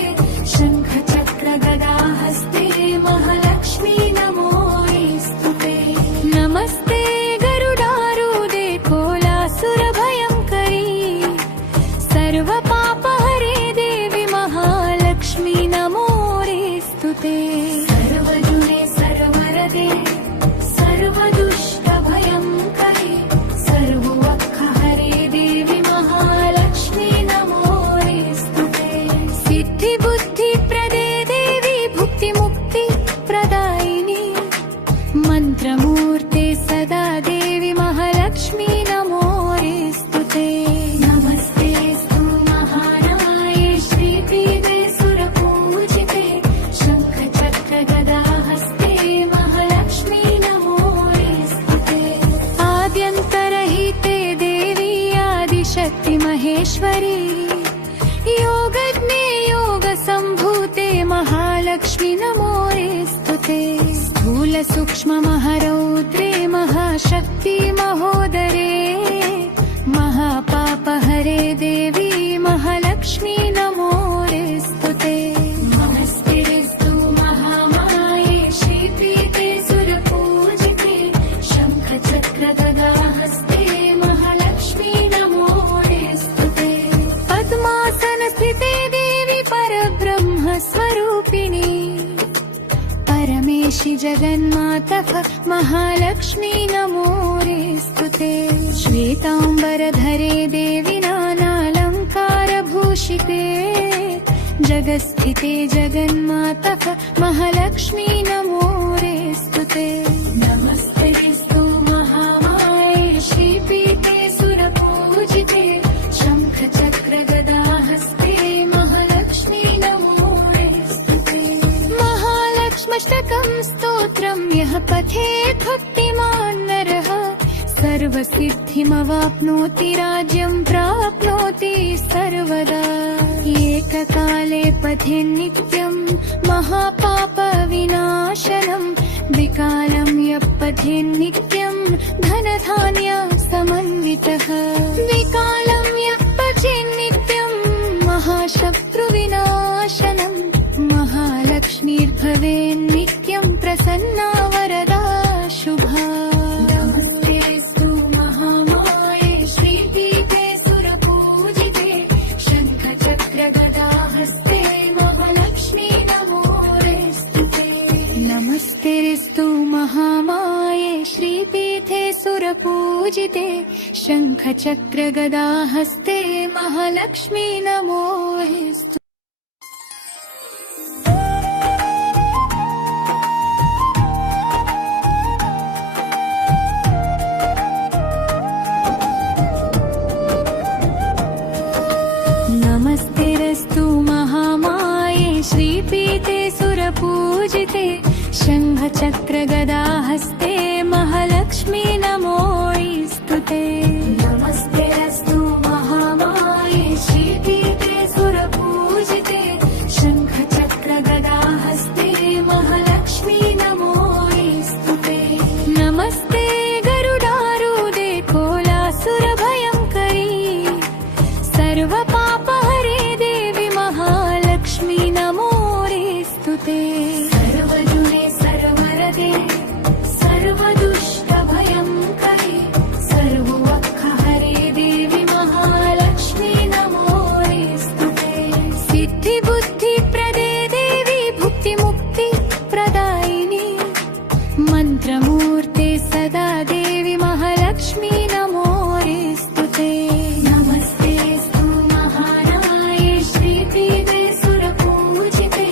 शङ्खचक्रगदाहस्ते महालक्ष्मी नमोऽस्तुते। नमस्ते गरुडारूढे कोलासुरभयङ्करी सर्वपापहरे देवी महालक्ष्मी नमोऽस्तुते। सर्वजुने सर्वरदे सर्वदुष्टभयङ्करी सर्ववक्खहरे देवी महालक्ष्मी नमोऽस्तुते। सिद्धिबुद्धिप्रदे देवी भुक्तिमुक्तिप्रदायिनी मन्त्रमूर्ते सदा देवी महालक्ष्मी नमोऽस्तुते। नमस्तेऽस्तु महानाये श्रीपीठे सुरपूजिते शङ्खचक्रगदाहस्ते महालक्ष्मी नमोऽस्तुते। आद्यन्तरहिते देवी आदिशक्ति महेश्वरी योगज्ञे योगसम्भूते महालक्ष्मी नमोऽस्तुते। स्थूलसूक्ष्ममहारौद्रे महाशक्ति महोदरे महापापहरे देवी महालक्ष्मी नमोऽस्तुते। नमस्तेऽस्तु महामाये श्रीपीठे सुरपूजिते शङ्खचक्रगदाहस्ते महालक्ष्मी नमोऽस्तुते। पद्मासनस्थिते देवी परब्रह्मस्वरूपिणी परमेशि जगन्मातः महालक्ष्मी नमोऽस्तुते। श्वेताम्बरधरे देवी नानालङ्कारभूषिते जगत्स्थिते जगन्मातः महालक्ष्मी नमोऽस्तुते। नमस्तेऽस्तु महामाये श्रीपीठे सुरपूजिते शङ्खचक्रगदाहस्ते महालक्ष्मी नमोऽस्तुते। महालक्ष्म्यष्टकं स्तोत्रं यः पठेत् भक्तिमान् नरः सर्वसिद्धिमवाप्नोति राज्यं प्राप्नोति सर्वदा। एककाले पठेन्नित्यं महापापविनाशनं द्विकालं यः पठेन्नित्यं धनधान्य समन्वितः। द्विकालं यः पठेन्नित्यं महाशत्रुविनाशनं महालक्ष्मीर्भवेन्नित्यं प्रसन्ना वरदा शुभा। नमस्तेऽस्तु महामाये श्रीपीठे सुरपूजिते शङ्खचक्रगदाहस्ते महालक्ष्मी नमोऽस्तुते। नमस्तेऽस्तु महामाये श्रीपीठे सुरपूजिते शङ्खचक्रगदाहस्ते महालक्ष्मी नमोऽस्तुते। नमस्तेऽस्तु महामाये श्रीपीठे सुरपूजिते शङ्खचक्रगदाहस्ते महालक्ष्मी नमोऽस्तुते। नमस्तेऽस्तु महामाये श्रीपीठे सुरपूजिते शङ्खचक्रगदाहस्ते महालक्ष्मी नमोऽस्तुते। नमस्ते गरुडारूढे कोलासुरभयङ्करी सर्वपापहरे देवी महालक्ष्मी नमोऽस्तुते। सर्वजुने सर्वरदे सर्वदुष्टभयङ्करी सर्ववक्खहरे देवी महालक्ष्मी नमोऽस्तुते। सिद्धिबुद्धिप्रदे देवी भुक्तिमुक्तिप्रदायिनी मन्त्रमूर्ते सदा देवी महालक्ष्मी नमोऽस्तुते। नमस्तेऽस्तु महानाये श्रीपीठे सुरपूजिते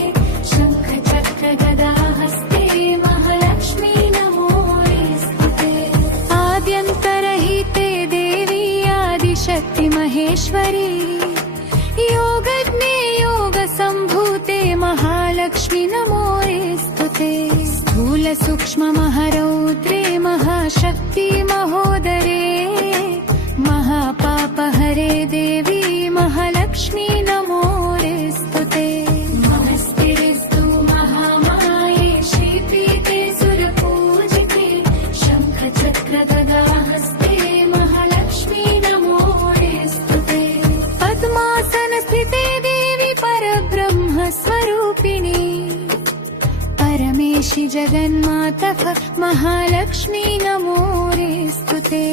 शङ्खचक्रगदाहस्ते महालक्ष्मी नमोऽस्तुते। आद्यन्तरहिते देवी आदिशक्ति महेश्वरी योगज्ञे योगसम्भूते महालक्ष्मी नमोऽस्तुते। स्थूलसूक्ष्ममहारौद्रे महाशक्ति महोदरे महापापहरे देवी महालक्ष्मी नमोऽस्तुते। नमस्तेऽस्तु महामाये श्रीपीठे सुरपूजिते जगन्मातः महालक्ष्मी नमोरेस्तुते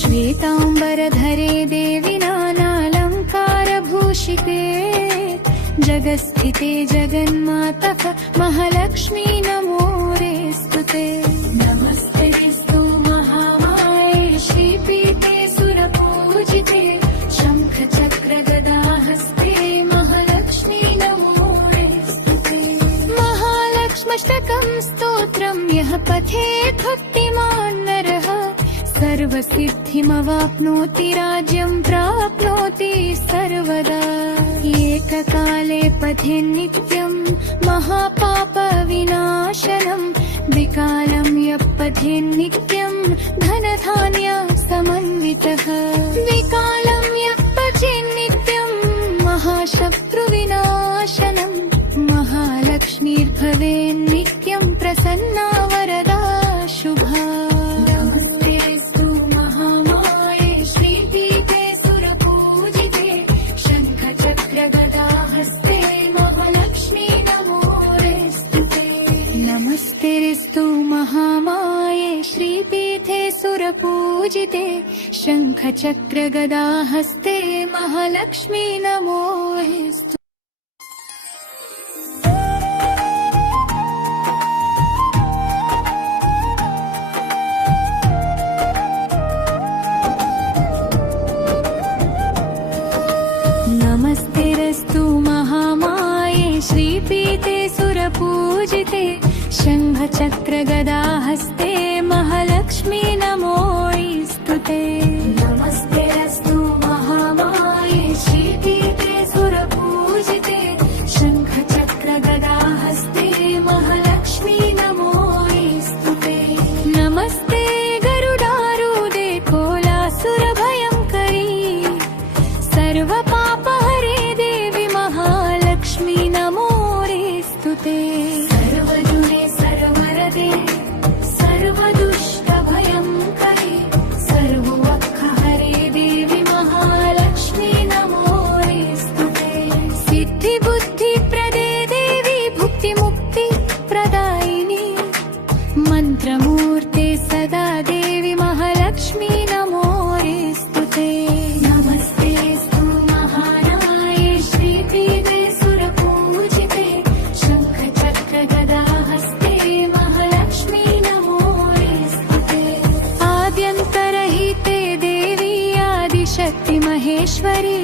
श्वेताम्बरधरे देवि नानालङ्कारभूषिते जगत्स्थिते जगन्मातः महालक्ष्मी नमोरेस्तुते नमस्तेस्तु महामाये श्रीपीठे सुरपूजिते शङ्खचक्रगदाहस्ते महालक्ष्मी नमोरेस्तुते महालक्ष्म्यष्टकं स्तोत्रं यः पठेत् भक्तिमान् नरः सर्वसिद्धिमवाप्नोति राज्यं प्राप्नोति सर्वदा एककाले पठेन्नित्यं महापापविनाशनं विकालं यः पठेन्नित्यं धनधान्य समन्वितः विकालं यः पठेन्नित्यं महाशत्रुविनाशनं महालक्ष्मीर्भवेन्नित्यं प्रसन्ना वरदा शुभा नमस्तेस्तु महामाये श्रीपीठे सुरपूजिते शङ्खचक्रगदाहस्ते महालक्ष्मी नमोऽस्तु नमस्तेस्तु महामाये श्रीपीठे सुरपूजिते शङ्खचक्रगदाहस्ते महालक्ष्मी नमोऽस्तुते नमस्तेस्तु महामाये श्रीपीठे सुरपूजिते शङ्खचक्रगदाहस्ते महालक्ष्मी नमोऽस्तुते नमस्ते गरुडारूढे कोलासुरभयङ्करी सर्वपापहरे देवि महालक्ष्मी नमोऽस्तुते सर्वदुष्टभयङ्करी सर्ववक्खहरे देवि महालक्ष्मी नमोऽस्तुते सिद्धिबुद्धिप्रदे देवी भुक्तिमुक्तिप्रदायिनी मन्त्रमूर्ते सदा देवि महालक्ष्मी नमोऽस्तुते नमस्तेस्तु महामाये श्रीपीठे सुरपूजिते शङ्खचक्रगदाहस्ते महालक्ष्मी नमोऽस्तुते आद्यन्तरहिते देवी आदिशक्ति महेश्वरी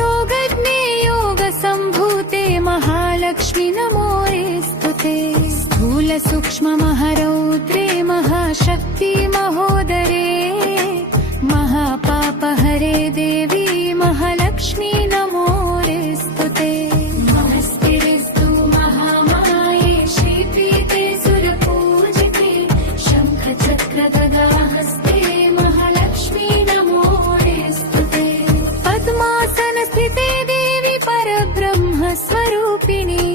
योगज्ञे योगसम्भूते महालक्ष्मी नमोऽस्तुते स्थूलसूक्ष्ममहारौद्रे महाशक्ति महोदरे महापापहरे देवी महालक्ष्मी नमोऽस्तुते नमस्तेस्तु महामाये श्रीपीठे सुरपूजिते शङ्खचक्रगदाहस्ते महालक्ष्मी नमोऽस्तुते पद्मासनस्थिते देवी परब्रह्मस्वरूपिणी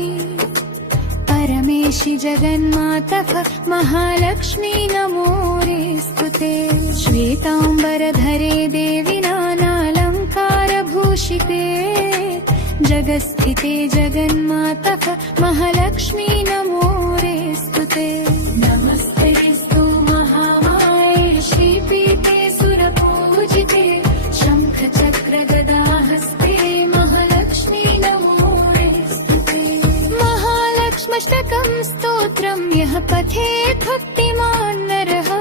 परमेशि जगन्मातः महालक्ष्मी नमोऽस्तुते श्वेताम्बरधरे देवि नानालङ्कारभूषिते जगत्स्थिते जगन्मातः महालक्ष्मी नमोऽस्तुते नमस्तेस्तु महामाये श्रीपीठे सुरपूजिते शङ्खचक्रगदाहस्ते महालक्ष्मी नमोऽस्तुते महालक्ष्म्यष्टकं स्तोत्रं यः पठेत् भक्तिमान् नरः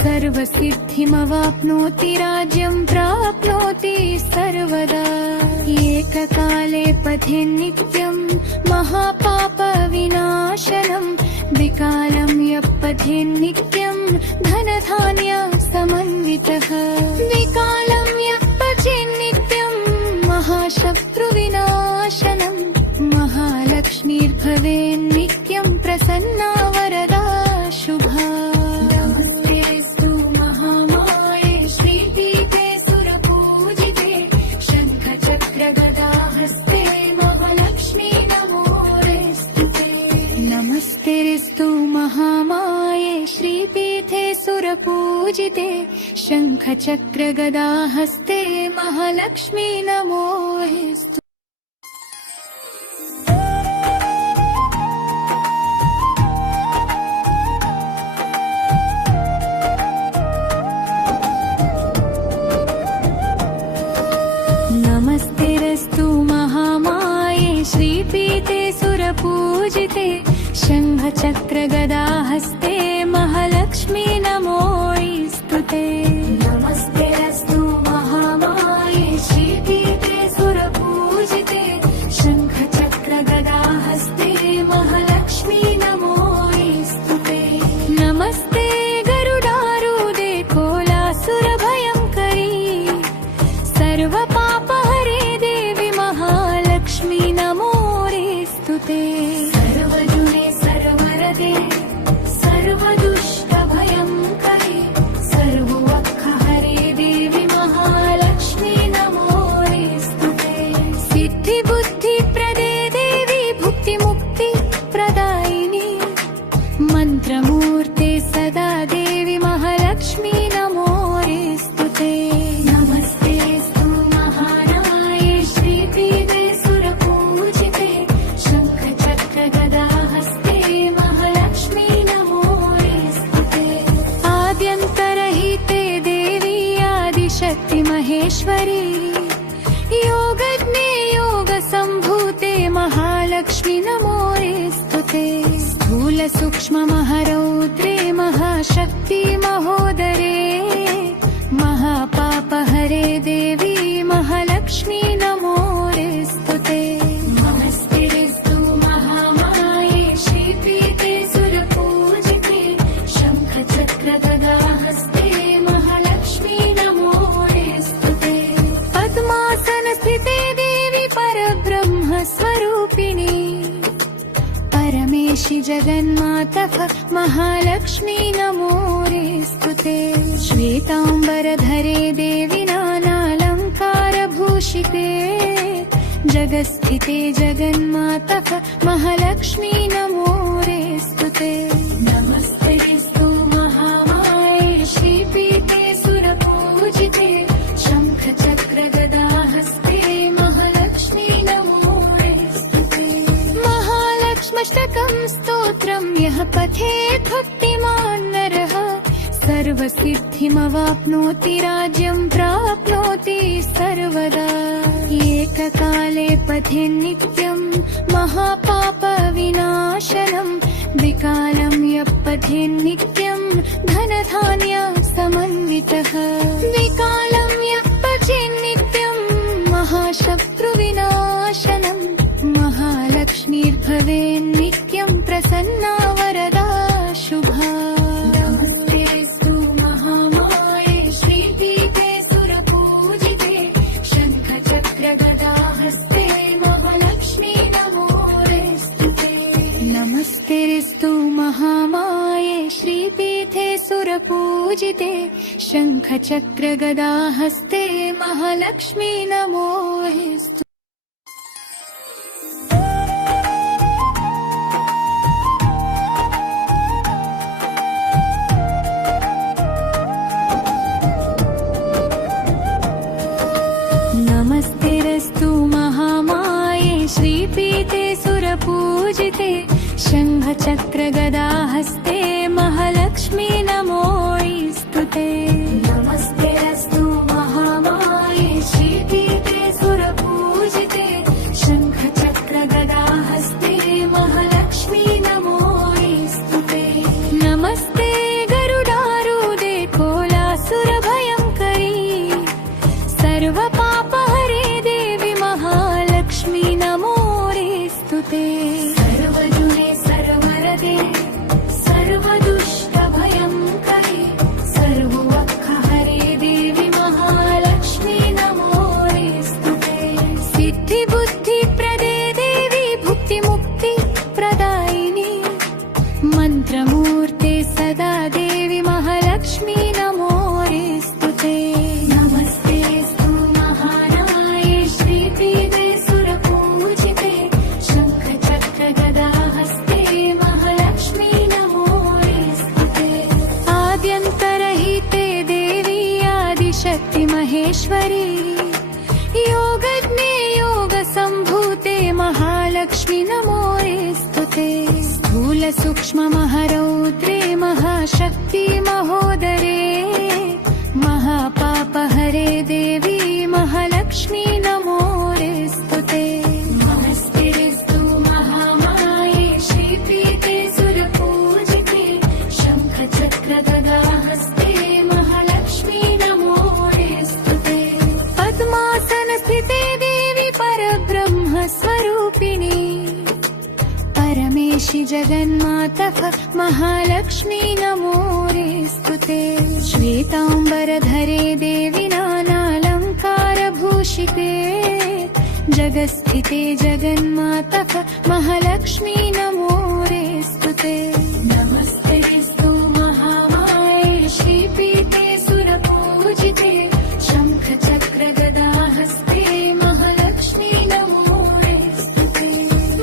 सर्वसिद्धिमवाप्नोति राज्यं प्राप्नोति सर्वदा एककाले पठेन्नित्यं महापापविनाशनं विकालं यः पठेन्नित्यं धनधान्य समन्वितः विकालं यः पठेन्नित्यं महाशत्रुविनाशनं महालक्ष्मीर्भवेन्नित्यं प्रसन्ना वरदा शुभा नमस्तेस्तु महामाये श्रीपीठे सुरपूजिते शङ्खचक्रगदाहस्ते महालक्ष्मी नमोऽस्तुते नमस्तेस्तु महामाये श्रीपीठे सुरपूजिते शङ्खचक्रगदाहस्ते महालक्ष्मी नमोऽस्तु शङ्खचक्रगदाहस्ते महालक्ष्मी नमोऽस्तुते। नमस्तेऽस्तु महामाये श्रीपीठे सुरपूजिते शङ्खचक्रगदाहस्ते महालक्ष्मी नमोऽस्तुते। नमस्ते गरुडारूढे कोलासुरभयङ्करी सर्वपापहरे देवी महालक्ष्मी नमोऽस्तुते। सर्वजुने सर्वरदे सर्वदुष्टभयङ्करी सर्ववक्खहरे देवी महालक्ष्मी नमोऽस्तुते। सिद्धिबुद्धिप्रदे देवी भुक्तिमुक्तिप्रदायिनी मन्त्रमूर्ते सदा देवी महालक्ष्मी नमोऽस्तुते। नमस्तेऽस्तु महानाये श्रीपीठे सुरपूजिते शङ्खचक्रगदाहस्ते महालक्ष्मी नमोऽस्तुते। आद्यन्तरहिते देवी आदिशक्ति महेश्वरी योगज्ञे योगसम्भूते महालक्ष्मी नमोऽस्तुते। स्थूलसूक्ष्ममहारौद्रे महाशक्ति महोदरे महापापहरे देवी महालक्ष्मी नमोऽस्तुते। नमस्तेऽस्तु महामाये श्रीपीठे सुरपूजिते शङ्खचक्रगदाहस्ते महालक्ष्मी नमोऽस्तुते। पद्मासनस्थिते देवी परब्रह्मस्वरूपिणी परमेशि जगन्मातः महालक्ष्मी नमोऽस्तुते। श्वेताम्बरधरे देवी नानालङ्कारभूषिते जगत्स्थिते जगन्मातः महालक्ष्मी नमोऽस्तुते। नमस्तेऽस्तु महामाये श्रीपीठे सुरपूजिते शङ्खचक्रगदाहस्ते महालक्ष्मी नमोऽस्तुते। महालक्ष्म्यष्टकं स्तोत्रं यः पठेत् भक्तिमान् नरः सर्वसिद्धिमवाप्नोति राज्यं प्राप्नोति सर्वदा। एककाले पठेन्नित्यं महापापविनाशनं द्विकालं यः पठेन्नित्यं धनधान्य समन्वितः। द्विकालं यः पठेन्नित्यं महाशत्रुविनाशनं महालक्ष्मीर्भवेन्नित्यं प्रसन्ना वरदा शुभा। नमस्तेऽस्तु महामाये श्रीपीठे सुरपूजिते शङ्खचक्रगदाहस्ते महालक्ष्मी नमोऽस्तुते। नमस्तेऽस्तु महामाये श्रीपीठे सुरपूजिते शङ्खचक्रगदाहस्ते महालक्ष्मी नमोऽस्तुते। नमस्तेऽस्तु महामाये श्रीपीठे सुरपूजिते शङ्खचक्रगदाहस्ते महालक्ष्मी नमोऽस्तुते। नमस्तेऽस्तु महामाये श्रीपीठे सुरपूजिते शङ्खचक्रगदाहस्ते महालक्ष्मी नमोऽस्तुते। नमस्ते गरुडारूढे कोलासुरभयङ्करी सर्वपापहरे देवी महालक्ष्मी नमोऽस्तुते। सर्वजुने सर्वरदे सर्वदुष्टभयङ्करी सर्ववक्खहरे देवी महालक्ष्मी नमोऽस्तुते। सिद्धिबुद्धिप्रदे देवी भुक्तिमुक्तिप्रदायिनी मन्त्रमूर्ते सदा देवी महालक्ष्मी नमोऽस्तुते। नमस्तेऽस्तु महानाये श्रीपीठे सुरपूजिते शङ्खचक्रगदाहस्ते महालक्ष्मी नमोऽस्तुते। आद्यन्तरहिते देवी आदिशक्ति महेश्वरी योगज्ञे योगसम्भूते महालक्ष्मी नमोऽस्तुते। स्थूलसूक्ष्ममहारौद्रे महाशक्ति महोदरे महापापहरे देवी महालक्ष्मी नमोऽस्तुते। नमस्तेऽस्तु महामाये श्रीपीठे सुरपूजिते जगन्मातः महालक्ष्मी नमोऽस्तुते श्वेताम्बरधरे देवि नानालङ्कारभूषिते जगत्स्थिते जगन्मातः महालक्ष्मी नमोऽस्तुते नमस्तेऽस्तु महामाये श्रीपीठे सुरपूजिते शङ्खचक्रगदाहस्ते महालक्ष्मी नमोऽस्तुते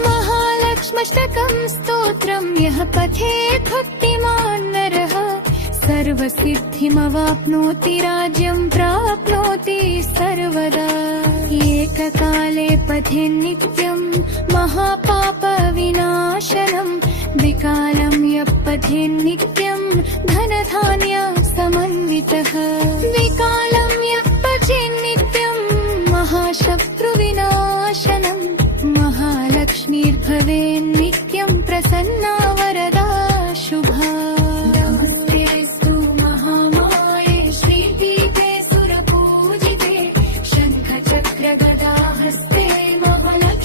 महालक्ष्म्यष्टकं स्तोत्रं यः पठेत् भक्तिमान् नरः सर्वसिद्धिमवाप्नोति राज्यं प्राप्नोति सर्वदा एककाले पठेन्नित्यं महापापविनाशनं द्विकालं यः पठेन्नित्यं धनधान्य समन्वितः द्विकालं यः पठेन्नित्यं महाशत्रुविनाशनं महालक्ष्मीर्भवेन्नित्यं प्रसन्ना वरदा शुभा नमस्तेऽस्तु महामाये श्रीपीठे सुरपूजिते शङ्खचक्रगदाहस्ते महालक्ष्मी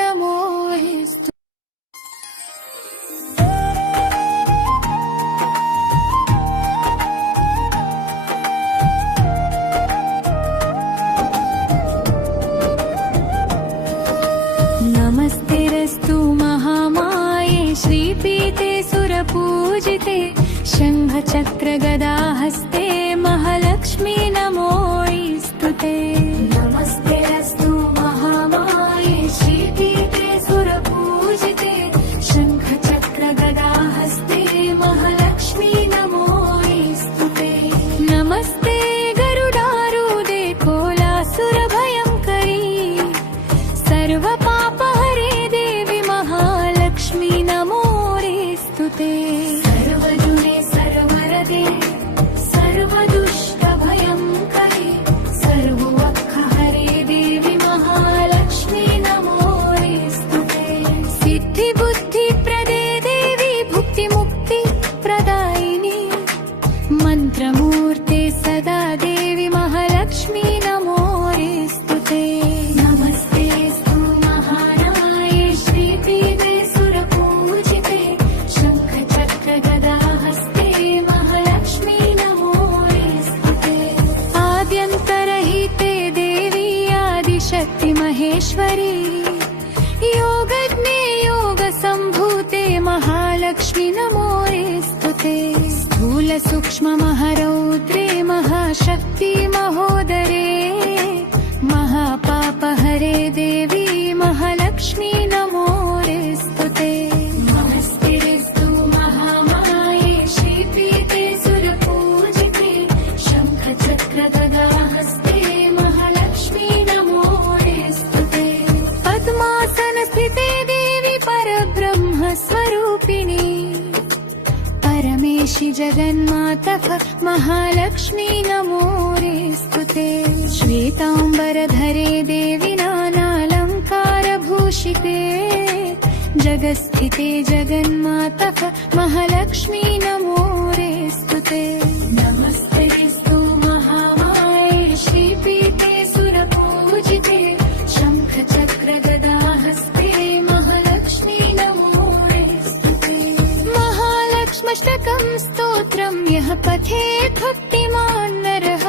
नमोऽस्तु नमस्तेऽस्तु महामाये श्रीपीठे सुरपूजिते शङ्खचक्रगदाहस्ते महालक्ष्मी नमोऽस्तुते नमस्तेऽस्तु महामाये श्रीपीठे सुरपूजिते शङ्खचक्रगदाहस्ते महालक्ष्मी नमोऽस्तुते नमस्ते गरुडारूढे कोलासुरभयङ्करी सर्वपापहरे देवि महालक्ष्मी नमोऽस्तुते सर्वदुष्टभयङ्करी सर्ववक्खहरे देवि महालक्ष्मी नमोऽस्तुते सिद्धिबुद्धिप्रदे देवी भुक्तिमुक्तिप्रदायिनी मन्त्रमूर्ते सदा देवि महालक्ष्मी नमोऽस्तुते नमस्तेऽस्तु महामाये श्रीपीठे सुरपूजिते शङ्खचक्रगदाहस्ते महालक्ष्मी नमोऽस्तुते आद्यन्तरहिते देवी आदिशक्ति महेश्वरी योगज्ञे योगसम्भूते महालक्ष्मी नमोऽस्तुते स्थूलसूक्ष्ममहारौद्रे महाशक्ति महोदरे महापापहरे देवी महालक्ष्मी नमोऽस्तुते नमस्तेऽस्तु महामाये श्रीपीठे सुरपूजिते शङ्खचक्रगदाहस्ते महालक्ष्मी नमोऽस्तुते पद्मासनस्थिते देवी परब्रह्मस्वरूपिणी परमेशि जगन्मातः महालक्ष्मी नमोऽस्तुते श्वेताम्बरधरे देवि नानालङ्कारभूषिते जगत्स्थिते जगन्मातः महालक्ष्मी नमोऽस्तुते नमस्तेऽस्तु महामाये श्रीपीठे सुरपूजिते शङ्खचक्रगदाहस्ते महालक्ष्मी नमोऽस्तुते महालक्ष्म्यष्टकं स्तोत्रं यः पठेत् भक्तिमान् नरः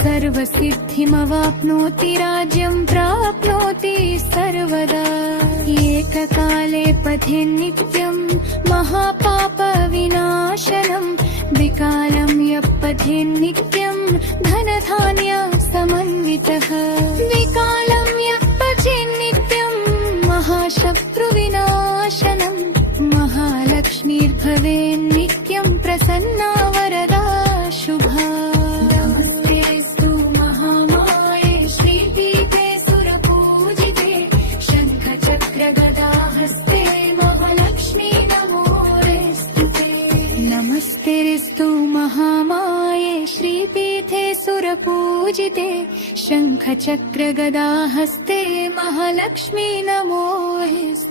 सर्वसिद्धिमवाप्नोति राज्यं प्राप्नोति सर्वदा एककाले पठेन्नित्यं महापापविनाशनं द्विकालं यः पठेन्नित्यं धनधान्य समन्वितः द्विकालं यः पठेन्नित्यं महाशत्रुविनाशनं महालक्ष्मीर्भवेन्नित्यं प्रसन्ना वरदा शुभा नमस्तेऽस्तु महामाये श्रीपीठे सुरपूजिते शङ्खचक्रगदाहस्ते महालक्ष्मी नमोऽस्तुते नमस्तेऽस्तु महामाये श्रीपीठे सुरपूजिते शङ्खचक्रगदाहस्ते महालक्ष्मी नमोऽस्तुते।